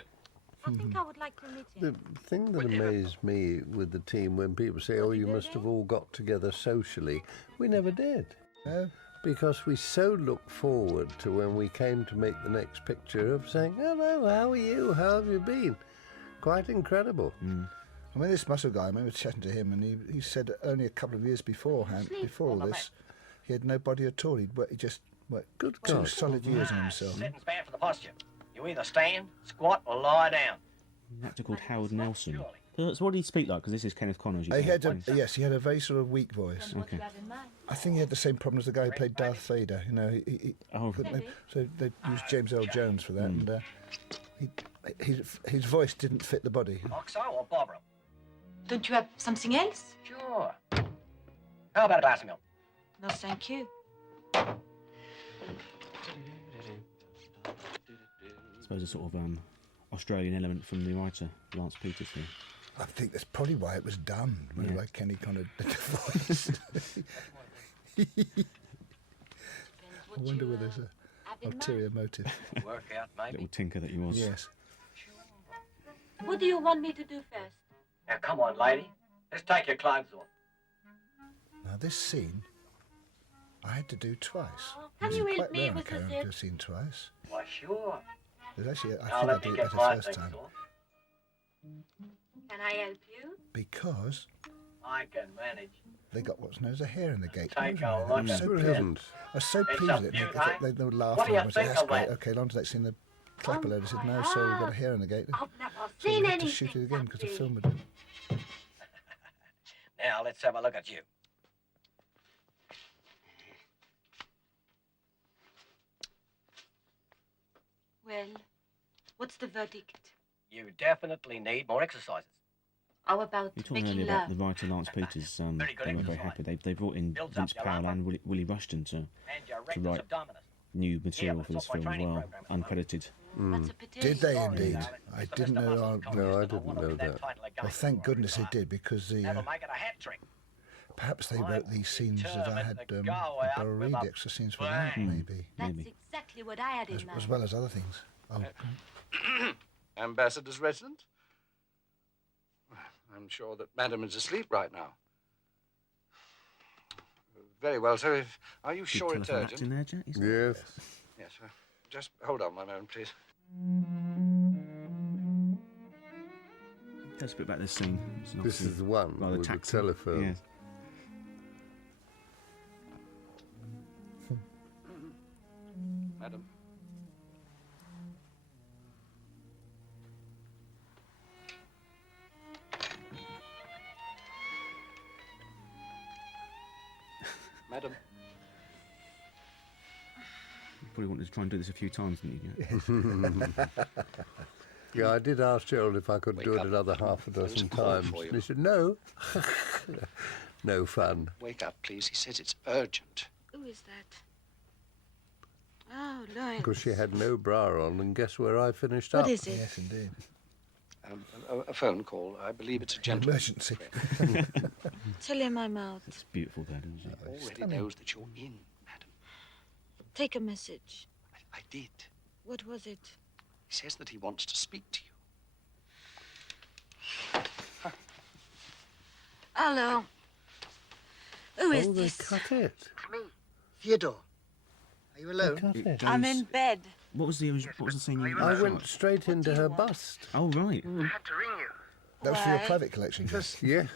I think I would like to meet him. The thing that amazed me with the team when people say, oh, you must have all got together socially, we never did. No. Because we so looked forward to when we came to make the next picture of saying, hello, how are you? How have you been? Quite incredible. I mean, this muscle guy, I remember chatting to him, and he said only a couple of years before all this, he had no body at all. He just worked Good 2 God. solid years on himself. Sitting's bad for the posture. You either stand, squat, or lie down. An actor called Howard Nelson. So what did he speak like? Because this is Kenneth Connor. He had he had a very sort of weak voice. Okay. I think he had the same problem as the guy who played Darth Vader. You know, so they used James Earl Jones for that, and his voice didn't fit the body. Oxo or Bovril? Don't you have something else? Sure. How about a glass of milk? No, thank you. I suppose a sort of Australian element from the writer, Lance Peters here. I think that's probably why it was done, why Kenny Connor did the voice. I wonder whether there's an ulterior motive. Work out, maybe. Little tinker that he was. Yes. What do you want me to do first? Now, come on, lady. Let's take your clothes off. Now, this scene, I had to do twice. Can It you was help quite me rare on a with the character zip? scene twice. Why, sure. There's actually, I Now, think I let did me it get better my first things time. off. Can I help you? Because I can manage. they got what's known as a hair in the gate. Take I a was look so at pleased. Brilliant. I was so It's pleased up with to you, it. mate. They would laugh What do you and I said, think that's of great. that? Okay, on to the next scene. The clapper lady said, no, sorry, we've got a hair in the gate. I've never So seen we had to anything shoot it again because the that film big. would do. Now, let's have a look at you. Well, what's the verdict? You definitely need more exercises. How about You were talking making earlier about love? the writer Lance Peters. Very good They weren't very exercise. happy. They brought in Builds Vince up your Powell armor. and Willie Rushton to And your rectus write abdominis. new material for but this it's off my film as training well, program at the moment. uncredited. That's a pity. Did they Sorry, indeed? darling. I It's the didn't best of know. muscle contest, No, I and I didn't wanna know win that. title again. Well, thank goodness they did, because That'll make it a hat trick. perhaps they wrote these scenes that I had determined to go out Borough with Reed a extra scenes for that, bang. maybe, That's Maybe. exactly what I had in mind. as well as other things. Oh, Ambassador's resident? I'm sure that Madam is asleep right now. Very well, sir. Are you sure it's Telephone act urgent? in there, Jack? Is Yes. Yes, sir. Just hold on one moment, please. Tell us a bit about this scene. It's This obviously is the one rather with the taxing. telephone. Yes. Madam. Madam. probably wanted to try and do this a few times, didn't you? Yeah, I did ask Gerald if I could do it another half a dozen times. And he said, no. No fun. Wake up, please. He says it's urgent. Who is that? Oh, Lawrence. Because she had no bra on, and guess where I finished up? What is it? Yes, indeed. A phone call. I believe it's a gentleman. Emergency. Tell him I'm out. It's beautiful, that, isn't it? He already knows that you're in, madam. Take a message. I did. What was it? He says that he wants to speak to you. Hello. Who is Oh, they this? cut it. It's me, Theodore. Are you alone? Cut it. I'm in bed. What was the scene you I went straight into her bust. Oh, right. I had to ring you. That was for your Why? private collection. Because Yeah.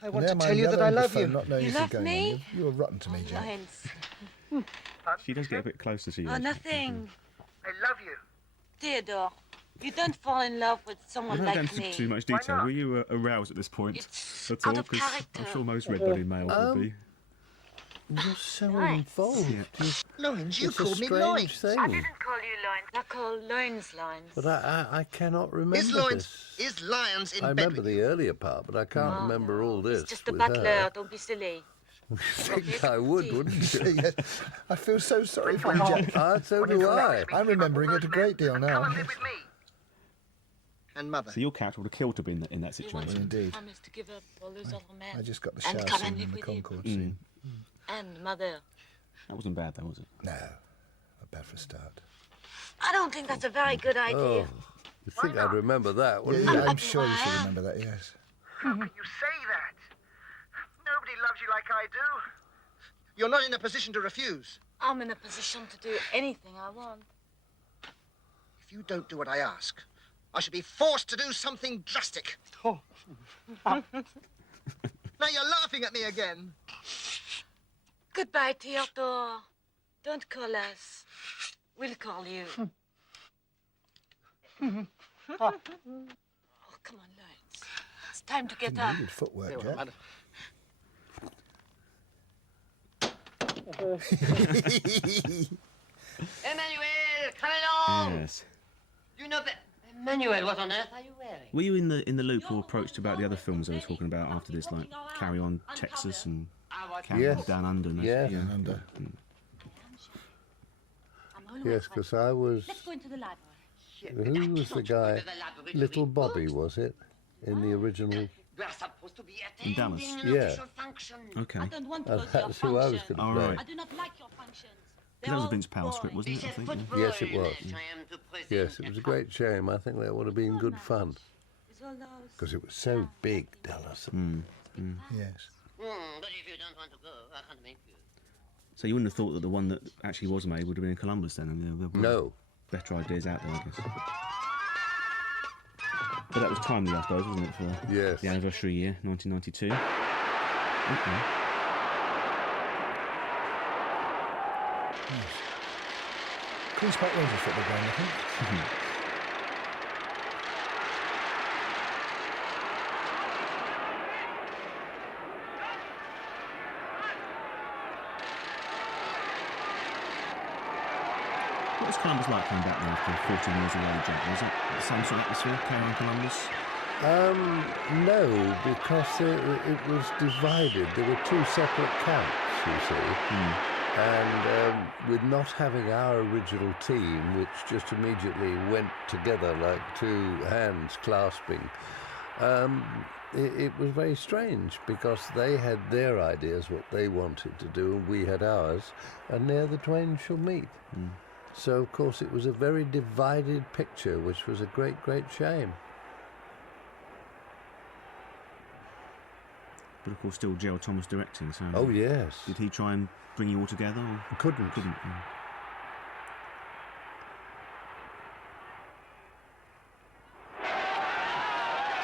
I want to tell you that I love you. Not knowing You this is love going me? on. You were rotten to me, Jack. Lawrence. She does get a bit closer to you. Oh, nothing. I love you. Theodore, you don't fall in love with someone We're not going like into me. too much detail. Were you aroused at this point It's at out all? of 'Cause character. I'm sure most red-blooded males would be. You're so Nice. involved. Yeah. Lawrence, you It's a called me strange Lawrence. thing. call you Lawrence. I call Lawrence Lawrence. But I cannot remember Is Lawrence, this. is Lions in I bed remember with the you? earlier part, but I can't remember all this. It's just a with butler. her. Don't be silly. You think I would, wouldn't you? Yes. I feel so sorry for you, Jack. So do I. I'm remembering it a great deal Come now. and live with me. And Mother. So your character would have killed to be in that situation. Indeed. Promise to give up all those other men. I just got the And shower come scene and live and the with you. Concord scene. And Mother. That wasn't bad, though, was it? No, not bad for a start. I don't think that's a very good idea. Oh, you think I'd remember that, wouldn't Yeah, you? I'm sure you should remember that, yes. How can you say that? Nobody loves you like I do. You're not in a position to refuse. I'm in a position to do anything I want. If you don't do what I ask, I shall be forced to do something drastic. Oh. Now you're laughing at me again. Goodbye, Theodore. Don't call us. We'll call you. Oh, come on, Lawrence. It's time to get up. Good footwork, Very well, Jack. madam. Emmanuelle, come along! Yes. You know that... Emmanuelle, what on earth are you wearing? Were you in the loop or approached about the other films they were talking about after this, like Carry On Texas and Carry On Yes. Down Under? And Yes. Yeah. Under. Yes, because I was... Let's go into the library. Who was the guy? Little Bobby, was it? In the original... We are supposed to be In Dallas? attending an Yeah. official function. Okay. I don't want to And go to your that's who I was function. going All to play. right. I do not like your functions. That was a Vince Powell script, wasn't it? I think. Yeah. Yes, it was. Yes, it was a great shame. I think that would have been good fun. Because it was so big, Dallas. Yes. But if you don't want to go, I can't make you. So you wouldn't have thought that the one that actually was made would have been in Columbus then? I mean, there were No. better ideas out there, I guess. But that was timely, I suppose, wasn't it, for Yes. the anniversary year, 1992. Okay. Queen's Park Rangers football ground, I think. What was Columbus like coming back there after 14 years away, Jack? Was it the same sort of atmosphere, Carry On Columbus? No, because it was divided. There were two separate camps, you see. And with not having our original team, which just immediately went together like two hands clasping, it was very strange because they had their ideas, what they wanted to do, and we had ours, and there the twain shall meet. So, of course, it was a very divided picture, which was a great, great shame. But of course, still Gerald Thomas directing, so... Oh, yes. Did he try and bring you all together? Or? Couldn't. Couldn't.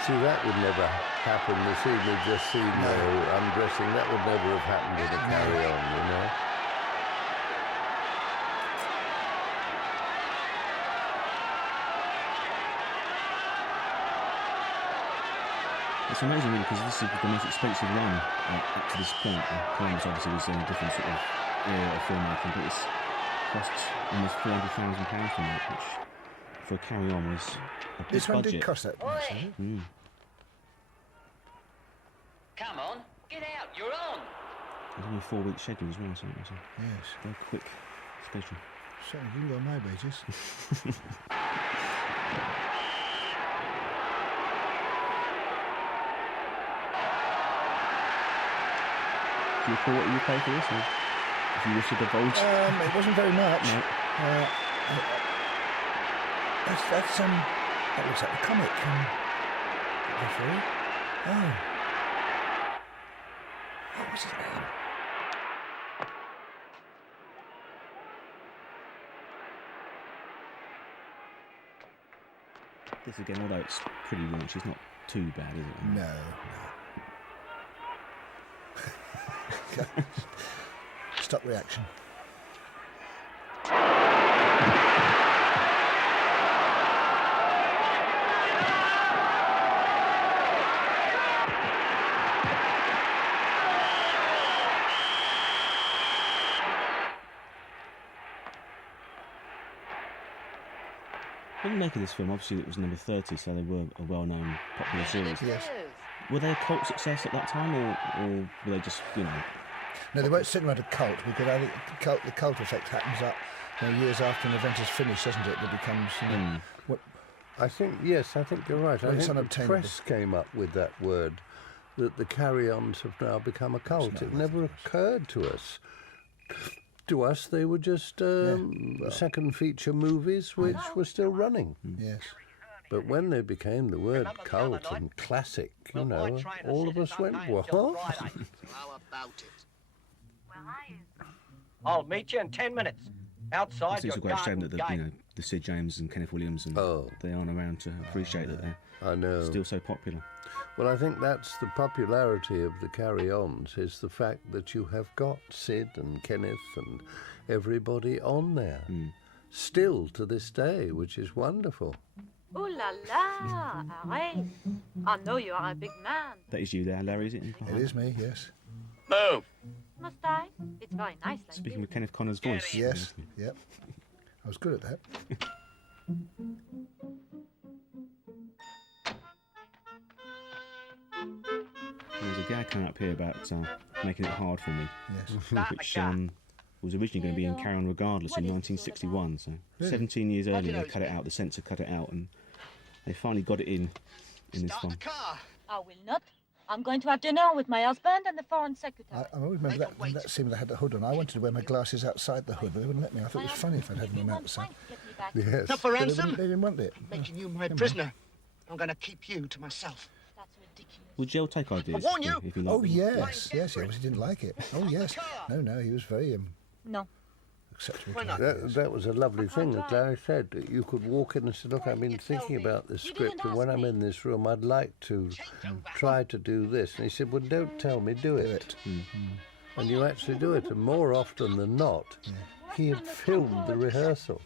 See, that would never happen. The scene we've just seen there, undressing, that would never have happened in a Carry On, you know. It's amazing, really, because this is the most expensive run up to this point. Columbus obviously was in a different sort of era of filmmaking, but it's cost almost £400,000 from it, which for a carry-on was a big This one budget. did cost that much, didn't it? Mm. Come on, get out, you're on. It was only a 4-week schedule as well, so it was a Yes. very quick schedule. So you got my wages. Do you recall what you paid for this, or if you wish to divulge? It wasn't very much. No. That looks like the comic. Referee. Oh. What was his name? This again, although it's pretty raunchy, it's not too bad, is it? No. Stop reaction. What do you make of this film? Obviously, it was number 30, so they were a well-known, popular series. Yes. Were they a cult success at that time, or were they just, you know? No, they weren't sitting around a cult, because I think the cult effect happens up years after an event is finished, doesn't it? That becomes, what? I think you're right. Well, I it's think the unobtainable. press came up with that word, that the carry-ons have now become a cult. It never occurred to us. To us, they were just second feature movies which were still running. Yes. But when they became the word cult and classic, you know, all of us went, what? How about it? I'll meet you in 10 minutes. Outside It's your a great shame garden that gate. the Sid James and Kenneth Williams and they aren't around to appreciate that they're still so popular. Well, I think that's the popularity of the carry-ons, is the fact that you have got Sid and Kenneth and everybody on there, still to this day, which is wonderful. Oh la la, arrête. I know you are a big man. That is you there, Larry, is it? It is me, yes. Move! Must I? It's very nice like Speaking this. of Kenneth Connor's voice. Yes, yep. I was good at that. There's a gag coming up here about making it hard for me. Yes. Which was originally going to be in Carry On Regardless in 1961. So Really? 17 years earlier they cut it out, the censor cut it out, and they finally got it in this one. I will not. I'm going to have dinner with my husband and the foreign secretary. I always remember that scene when I had the hood on. I wanted to wear my glasses outside the hood, but they wouldn't let me. I thought it was funny if I'd had them outside. Yes. Not for But ransom? they didn't want it. Making you my prisoner. I'm going to keep you to myself. Would Gerald take ideas? I warn you! If he liked Oh, them? yes, yes, he obviously didn't like it. Oh, yes. No, he was very No. acceptable to it. That was a lovely thing, as Larry said, that you could walk in and say, look, I've been thinking about this script, and when I'm in this room, I'd like to try to do this. And he said, well, don't tell me, do it. And you actually do it, and more often than not, he had filmed the rehearsal.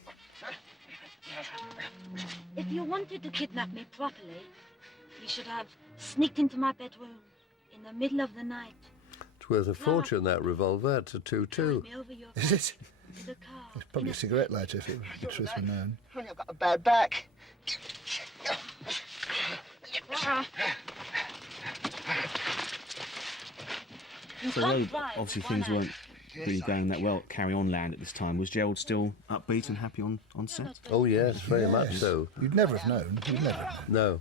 If you wanted to kidnap me properly, you should have sneaked into my bedroom in the middle of the night. It's worth a fortune, that revolver. It's a 2.2. Is it? It's probably a cigarette lighter if the truth were known. Honey, I've got a bad back. So although obviously things weren't really going that well at Carry On Land at this time, was Gerald still upbeat and happy on set? Oh, yes, very much so. You'd never have known. You'd never have known. No.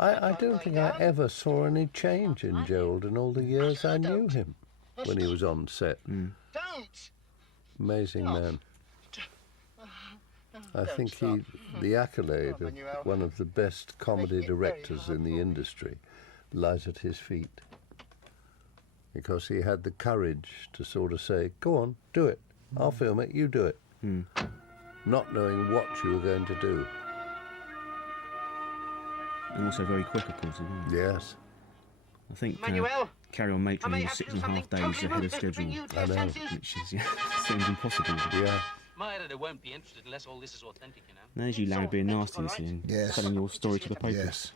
I don't think I ever saw any change in Gerald in all the years I knew him when he was on set. Amazing man. I think the accolade of one of the best comedy directors in the industry lies at his feet. Because he had the courage to sort of say, go on, do it. I'll film it, you do it. Not knowing what you were going to do. And also very quick, of course, as well. Yes. I think Emmanuelle, Carry On Matron I may was have to do 6.5 days something ahead of totally schedule. bring you to your I know. senses. Which is, seems impossible. Yeah. My editor won't be interested unless all this is authentic, you know. There's you, Larry, being nasty, you see, and Yes. telling your story to the papers. Yes.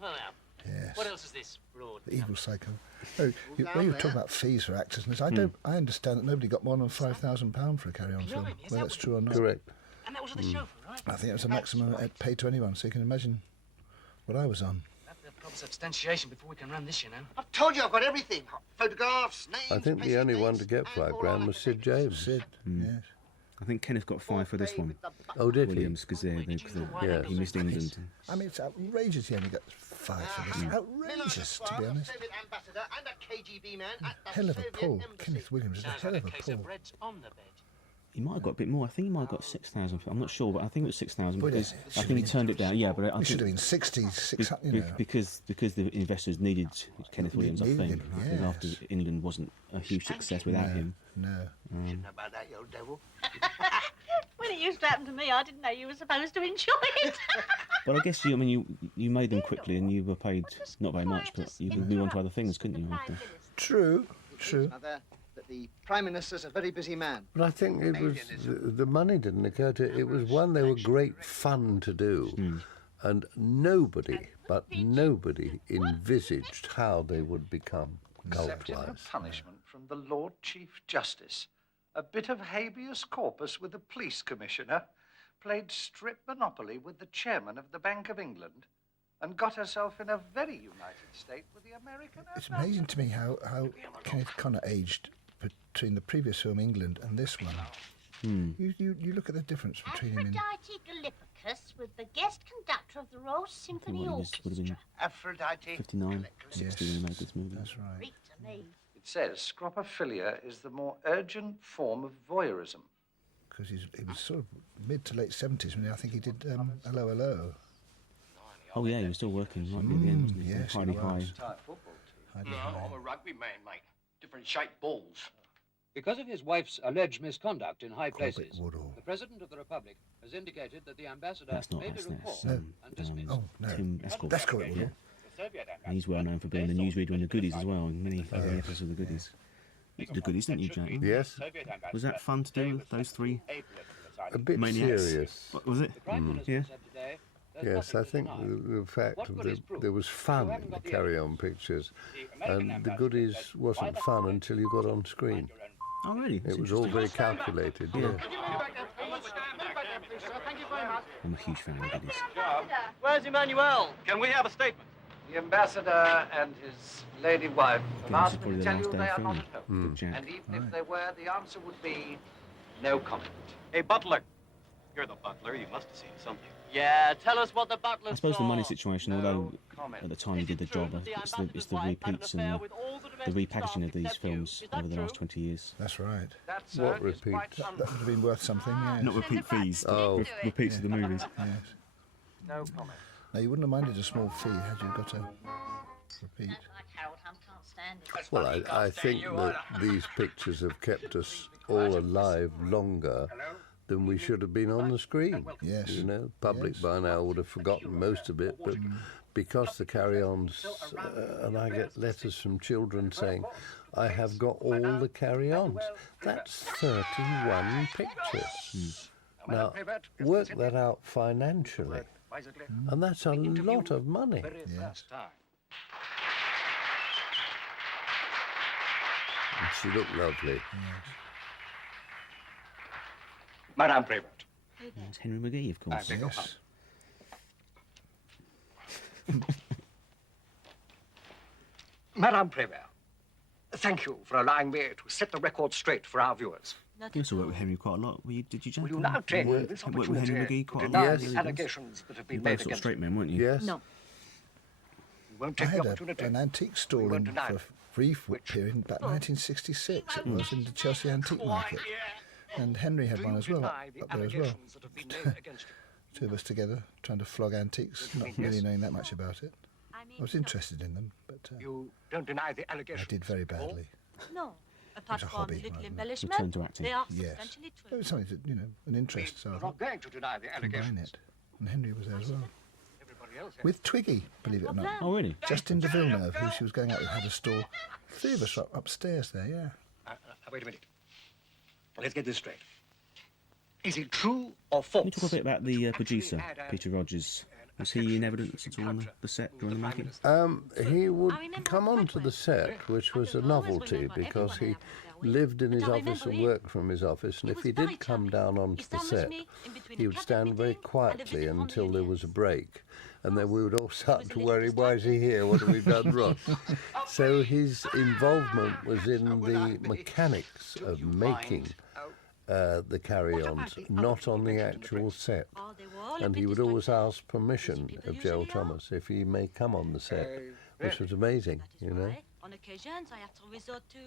Well, now, Yes. What else is this broad? The evil psycho. Oh, when you were talking about fees for actors, and this, I understand that nobody got more than £5,000 for a Carry On film. Whether that's true or not. Correct. And that was the chauffeur, right? I think it was the maximum paid to anyone, so you can imagine what I was on. We'll have to have proper substantiation before we can run this, you know. I've told you I've got everything. Photographs, names, I think the only one to get £5,000 was Sid James. Sid, yes. I think Kenneth got 5 for this one. Oh, did Williams, because he missed England. I mean, it's outrageous he only got 5 for this. Outrageous, to be honest. Hell of a pull. Kenneth Williams is a hell of a pull. He might have got a bit more. I think he might have got 6,000. I'm not sure, but I think it was 6,000 Well, because it I think he turned it down. Yeah, but I It should think have been 60, 600, you know. because the investors needed Kenneth Williams. I Needed think him, because after yes. England wasn't a huge success without him. No. Shouldn't know about that, you old devil. When it used to happen to me, I didn't know you were supposed to enjoy it. But I guess you made them quickly and you were paid not very much, but you could move on to other things, couldn't you? After? True. Mother, that the Prime Minister's a very busy man. But I think it was the money didn't occur to it. Was one, they were great fun to do, and nobody envisaged how they would become Accepting a cult-wise. punishment from the Lord Chief Justice. A bit of habeas corpus with the police commissioner, played strip monopoly with the chairman of the Bank of England, and got herself in a very united state with the American. It's amazing to me how Kenneth Connor aged between the previous film England and this one. You look at the difference between him in... Aphrodite Gallipicus with the guest conductor of the Royal Symphony Would have Orchestra. been Aphrodite. 59, 60 when they made this movie. That's right. Greek to me. It says scropophilia is the more urgent form of voyeurism. Because he was sort of mid to late 70s when I think he did Hello, Hello. Oh yeah, he was still working right near the end, wasn't he? Yes, he Highly was. high. Highly No, high. I'm a rugby man, mate. Different shaped balls. Because of his wife's alleged misconduct in high Corbett places, Woodall. the President of the Republic has indicated that the ambassador That's not may be us, recalled that's and dismissed. Oh, no. Tim Escort. That's Corbett Woodall. And he's well known for being the newsreader in the Goodies as well, in many other episodes of the Goodies. You did the Goodies, didn't you, Jack? Yes, Was that fun to do, those three a bit maniacs? serious. What, was it? Yeah. Yes, I think the fact that there was fun in the Carry-On pictures, and the Goodies wasn't fun until you got on screen. Oh, really? It was all very calculated. Yeah. I'm a huge fan of the Goodies. Where's Emmanuelle? Can we have a statement? The ambassador and his lady wife have Again, this is asked me probably to the tell last you day they of are not filming. at home. With Jack. And even if they were, the answer would be no comment. Hey, butler. You're the butler. You must have seen something. Yeah, tell us what the butler's I suppose the money for. situation, although at the time he did the job, it's the repeats and the repackaging of these films over the last 20 years. That's right. What repeats? That would have been worth something, yes. Not repeat fees, Oh. repeats of the movies. Yes. No comment. Now, you wouldn't have minded a small fee had you got a repeat. Well, I think that these pictures have kept us all alive longer than we should have been on the screen. Yes. You know, public Yes. by now would have forgotten most of it, but because the Carry-Ons, and I get letters from children saying, I have got all the Carry-Ons. That's 31 pictures. Now, work that out financially, and that's a lot of money. Yes. And she looked lovely. Yes. Madame Prévert. It's Henry McGee, of course. Yes. Madame Prévert, thank you for allowing me to set the record straight for our viewers. You also worked with Henry quite a lot. Did you, Jack? Will you now take Worked this with Henry opportunity McGee to quite a deny lot? the allegations that have You been were made sort of against straight you? man, weren't you? Yes. No. You won't I take the had opportunity. an antique store won't in deny for a it. brief period, about 1966 it was, in the Chelsea Antique Market. And Henry had one as well, up there as well. Allegations that have been made against you. Two of us together, trying to flog antiques, not really knowing that much about it. I was interested in them, but You don't deny the I allegations. did very badly. No. Apart a from hobby, a little wasn't it? embellishment, Return to acting. they are Yes. substantially It true. was something that, an interest, so I You're thought, not going to deny the combine allegations. it. And Henry was there as well. Everybody else has. With Twiggy, believe it or not. Oh, really? Justin de Villeneuve, who she was going out with, had a store. Three of us were upstairs there, yeah. Wait a minute. Let's get this straight. Is it true or false? Can you talk a bit about the producer, Peter Rogers? Was he in evidence at all on the set during the making? He would come onto the set, which was a novelty because he lived in his office and worked from his office, and if he did come down onto the set, he would stand very quietly until there was a break, and then we would all start to worry, why is he here, what have we done wrong? So his involvement was in the mechanics of making the carry-ons, not on the actual set. And he would always ask permission of Gerald Thomas if he may come on the set, which was amazing, you know. On occasions, I have to resort to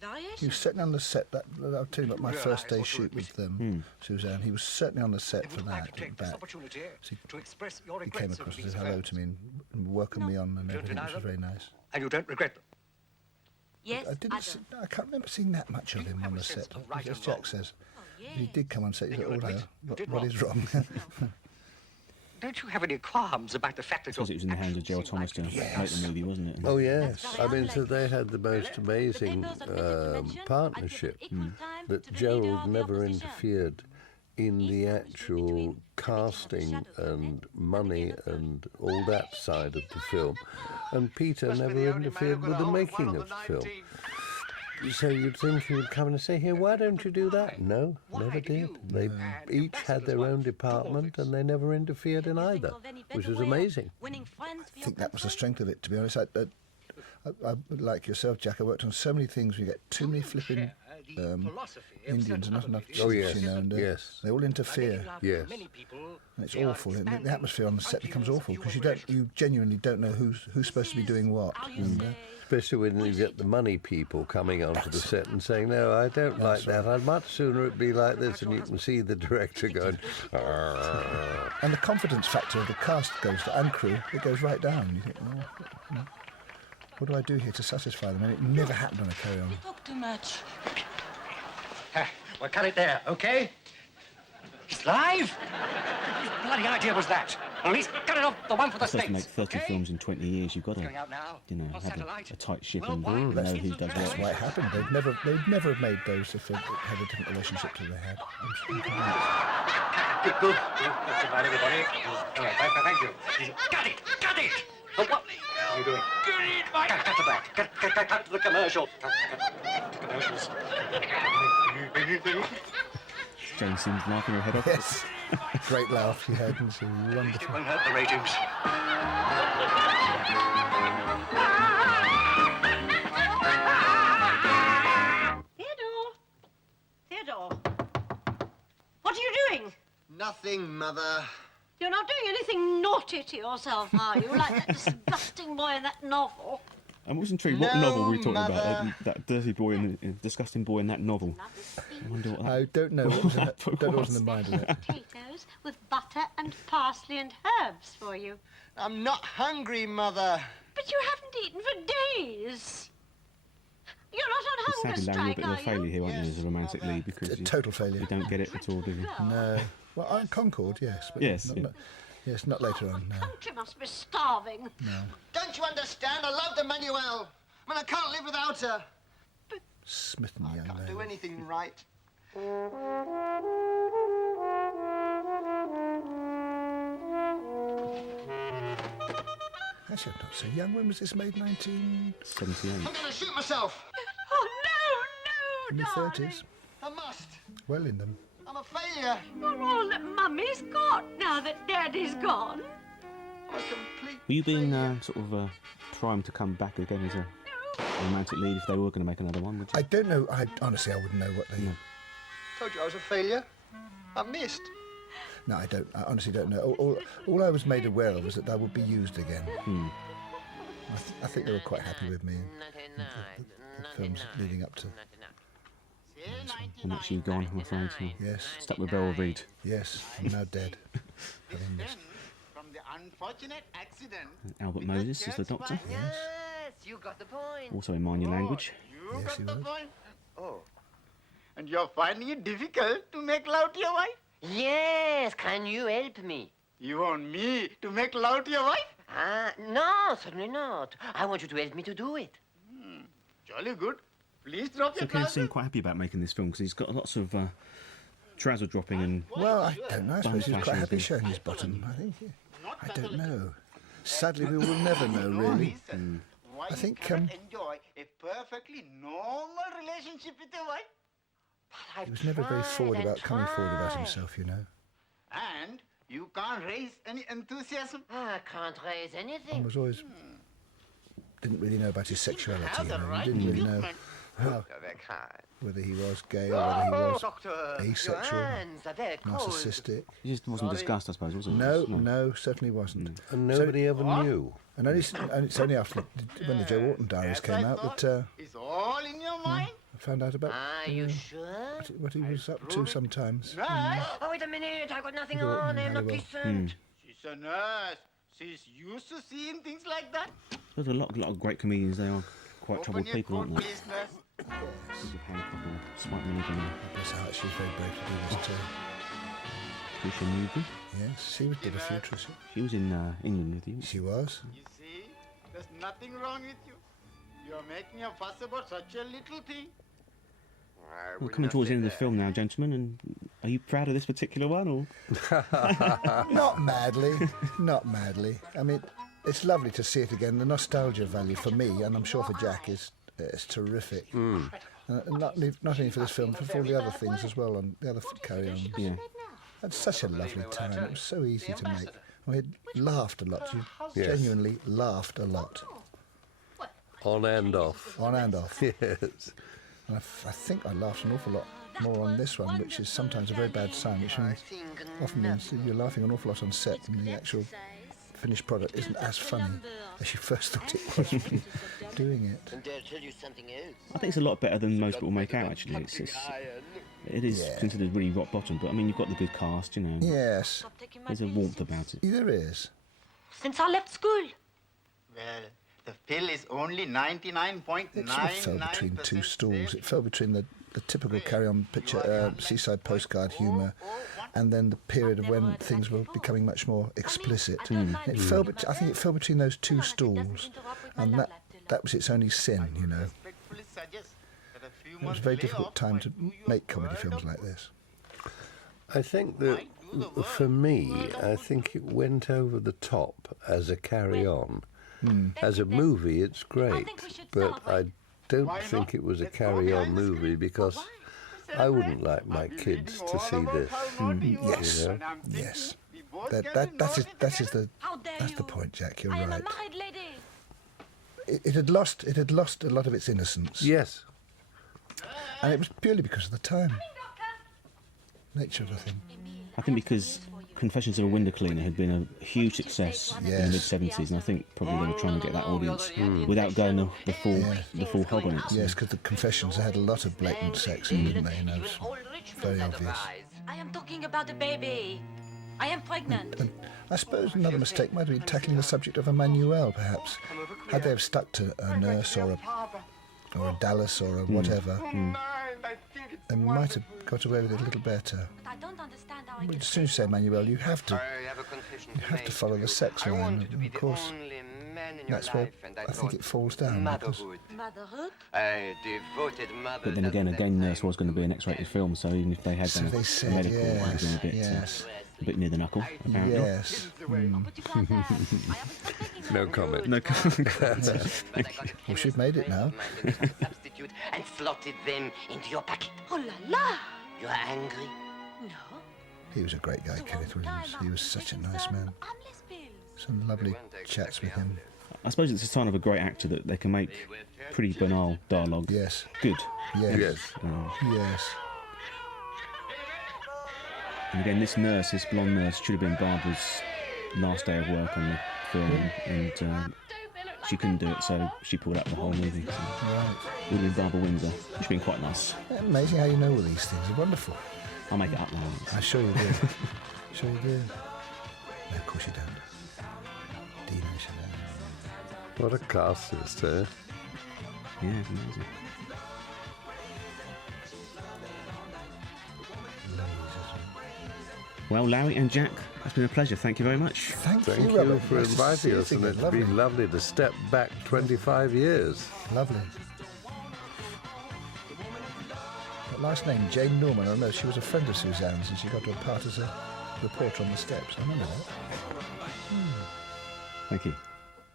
variations. He was certainly on the set. I'll tell you about my first day shoot with Suzanne. He was certainly on the set for that. So he came across and said hello to me and welcomed me on and everything, which was very nice. And you don't regret them? Yes, I can't remember seeing that much of him on the set. As Jack says, he did come on set. He said, "Oh no, what is wrong?" Don't you have any qualms about the fact that Because it was in the hands of Gerald Thomas to make the movie, wasn't it? Oh yes, I mean, so they had the most amazing partnership that Gerald never interfered in the actual casting and money and all that side of the film, and Peter never interfered with the making of the film. So you'd think he would come and say, here, why don't you do that? No, never did. They each had their own department and they never interfered in either, which was amazing. I think that was the strength of it, to be honest. I, like yourself, Jack, I worked on so many things. We get too many flipping Indians and not enough Chiefs, you know, and they all interfere. Yes. And it's awful. And the atmosphere on the set becomes awful because you genuinely don't know who's supposed to be doing what. Especially when you get the money people coming onto the set and saying, no, I don't like that. I'd much sooner it be like this, and you can see the director going, "Arr." And the confidence factor of the cast and crew, it goes right down. You think, oh, what do I do here to satisfy them? And it never happened on a carry-on. You talk too much. Well, cut it there, okay? It's live? What bloody idea was that? At least cut it off the one for the States. States. To make 30 films in 20 years, you've got to, you know, have a tight ship and know who does what. That's why it happened. They'd never have made those if they had a different relationship to they had. Good. That's about everybody. All right, thank you. Cut it! Cut it! What are you doing? Cut to that. Cut to the commercial. Cut to commercials. Jane seems laughing her head off. Yes. Great laugh she had, and so wonderful. It won't hurt the ratings. Theodore, what are you doing? Nothing, Mother. You're not doing anything naughty to yourself, are you? Like that disgusting boy in that novel. I was intrigued. What novel were we talking about? That dirty boy and the disgusting boy in that novel. I wonder what that. I don't know. What was in the mind of it? Potatoes with butter and parsley and herbs for you. I'm not hungry, Mother. But you haven't eaten for days. You're not on hunger Sadly, Larry, you're a strike, bit of a are failure you? here, aren't you, as a romantic lead, because A total failure. you don't get it at all, do you? No. Well, I'm Concord, yes. But Yes, Not, yeah. yes, not later on, no. Country must be starving. No. Don't you understand? I love Emmanuelle. I mean, I can't live without her. Smitten young Can't lady. do anything right. Actually, I'm not so young. When was this made? 78. I'm going to shoot myself. Oh, no, In the darling. 30s. I must. Well in them. I'm a failure. You're all that Mummy's got now that Daddy's gone. I'm a complete Were you being sort of primed to come back again as a romantic lead if they were going to make another one, would you? I don't know. Honestly, I wouldn't know what they... Told you I was a failure. I missed. No, I don't. I honestly don't know. All I was made aware of was that I would be used again. I think they were quite happy with me in the films leading up to... And that's you gone, I'm afraid. Yes. Stuck with Beryl Reid. Yes, I'm now dead. Having missed. From the unfortunate accident. Albert Moses is the Doctor. Yes, you got the point. Also Emmanuelle language. You Yes, he got the was. point. Oh. And you're finding it difficult to make love to your wife? Yes, can you help me? You want me to make love to your wife? No, certainly not. I want you to help me to do it. Jolly good. Please drop So your Kenneth trousers. seemed quite happy about making this film because he's got lots of trouser dropping and Well, I don't know. I suppose he was quite fashion happy thing. showing his bottom, I think. Yeah. I don't know. Sadly, we will never know, really. Why I think you cannot enjoy a perfectly normal relationship with your wife? he was never very forward about coming forward about himself, you know. And you can't raise any enthusiasm? I can't raise anything. One was always didn't really know about his sexuality. You know. He didn't really know whether he was gay or whether he was asexual, narcissistic. He just wasn't discussed, I suppose, was it? No, certainly wasn't. And nobody ever knew. And it's only after when the Joe Orton diaries came out that It's all in your mind? I found out about Are you sure? what he was up to sometimes. Oh, wait a minute. I got nothing on. I'm not decent. She's a nurse. She's used to seeing things like that. There's a lot of great comedians. They are quite troubled people, aren't they? Please, nurse. Spike Milligan. Bless her heart, she was very brave to do this too. Trisha Newby. Yes, she did a few, Tricia. She was in England with you. She was. You see, there's nothing wrong with you. You're making a fuss about such a little thing. We're coming towards the end of the film now, gentlemen, and are you proud of this particular one, or? Not madly, not madly. I mean, it's lovely to see it again. The nostalgia value for me, and I'm sure for Jack, is terrific. Not only for this film, but for all the other things as well, and the other carry-ons. Yeah. Had such a lovely time. It was so easy to make. We had laughed a lot. You genuinely laughed a lot. On and off. On and off. Yes. And I think I laughed an awful lot more on this one, which is sometimes a very bad sign, which means often means you're laughing an awful lot on set and the actual finished product isn't as funny as you first thought it was when you were doing it. And dare tell you something else. I think it's a lot better than most people make out, actually. It is considered really rock bottom, but I mean, you've got the good cast, you know. Yes. There's a warmth about it. There is. Since I left school. Well, the pill is only 99.99%. It sort of fell between two stools. It fell between the typical carry-on picture, seaside postcard humour, and then the period of when things were becoming much more explicit. It fell. I think it fell between those two stools, and that was its only sin, you know. It was a very difficult time to make comedy films like this. I think that, for me, I think it went over the top as a carry-on. As a movie, it's great, but I don't think it was a carry-on movie because I wouldn't like my kids to see this. Yes, you know? yes. That's the point, Jack. You're right. It had lost a lot of its innocence. Yes. And it was purely because of the time. Nature of the thing. I think because Confessions of a Window Cleaner had been a huge success in the mid-70s, and I think probably they were trying to get that audience without going the full hog on it. So. Yes, because the Confessions had a lot of blatant sex in, didn't they? You know, very obvious. I am talking about a baby. I am pregnant. And I suppose another mistake might have been tackling the subject of Emmannuelle, perhaps. Had they have stuck to a nurse or a Dallas or a whatever, they might have got away with it a little better. I don't understand how I As soon as you say Emmannuelle, you have to follow the sex line, and of course. That's where I think it falls down. Motherhood? But then again, Nurse was going to be an X-rated film, so even if they had So done they a said, medical, it would have yes, been a bit near the knuckle, apparently. Yes. No comment. No comment. Well, she's made it now. Substitute and slotted them into your packet. Oh la la! You're angry? No. He was a great guy, Kenneth Williams. He was such a nice man. Some lovely chats with him. I suppose it's a sign of a great actor that they can make pretty banal dialogue. Yes. Good. Yes. Yes. Yes. And again, this blonde nurse, should have been Barbara's last day of work on the film, and she couldn't do it, so she pulled out the whole movie. So. Right. Would have been Barbara Windsor, which would have been quite nice. Amazing how you know all these things. They're wonderful. I'll make it up now. I'm sure you do. Sure you do. No, of course you don't. Dean Michelin. What a cast list, eh? Yeah, amazing. Well, Larry and Jack, it's been a pleasure. Thank you very much. Thank you, Robert. for Nice to inviting see you us, and again. it's Lovely. been lovely to step back 25 years. Lovely. That last name, Jane Norman, I know she was a friend of Suzanne's and she got to a part as a reporter on the steps. I remember that. Thank you.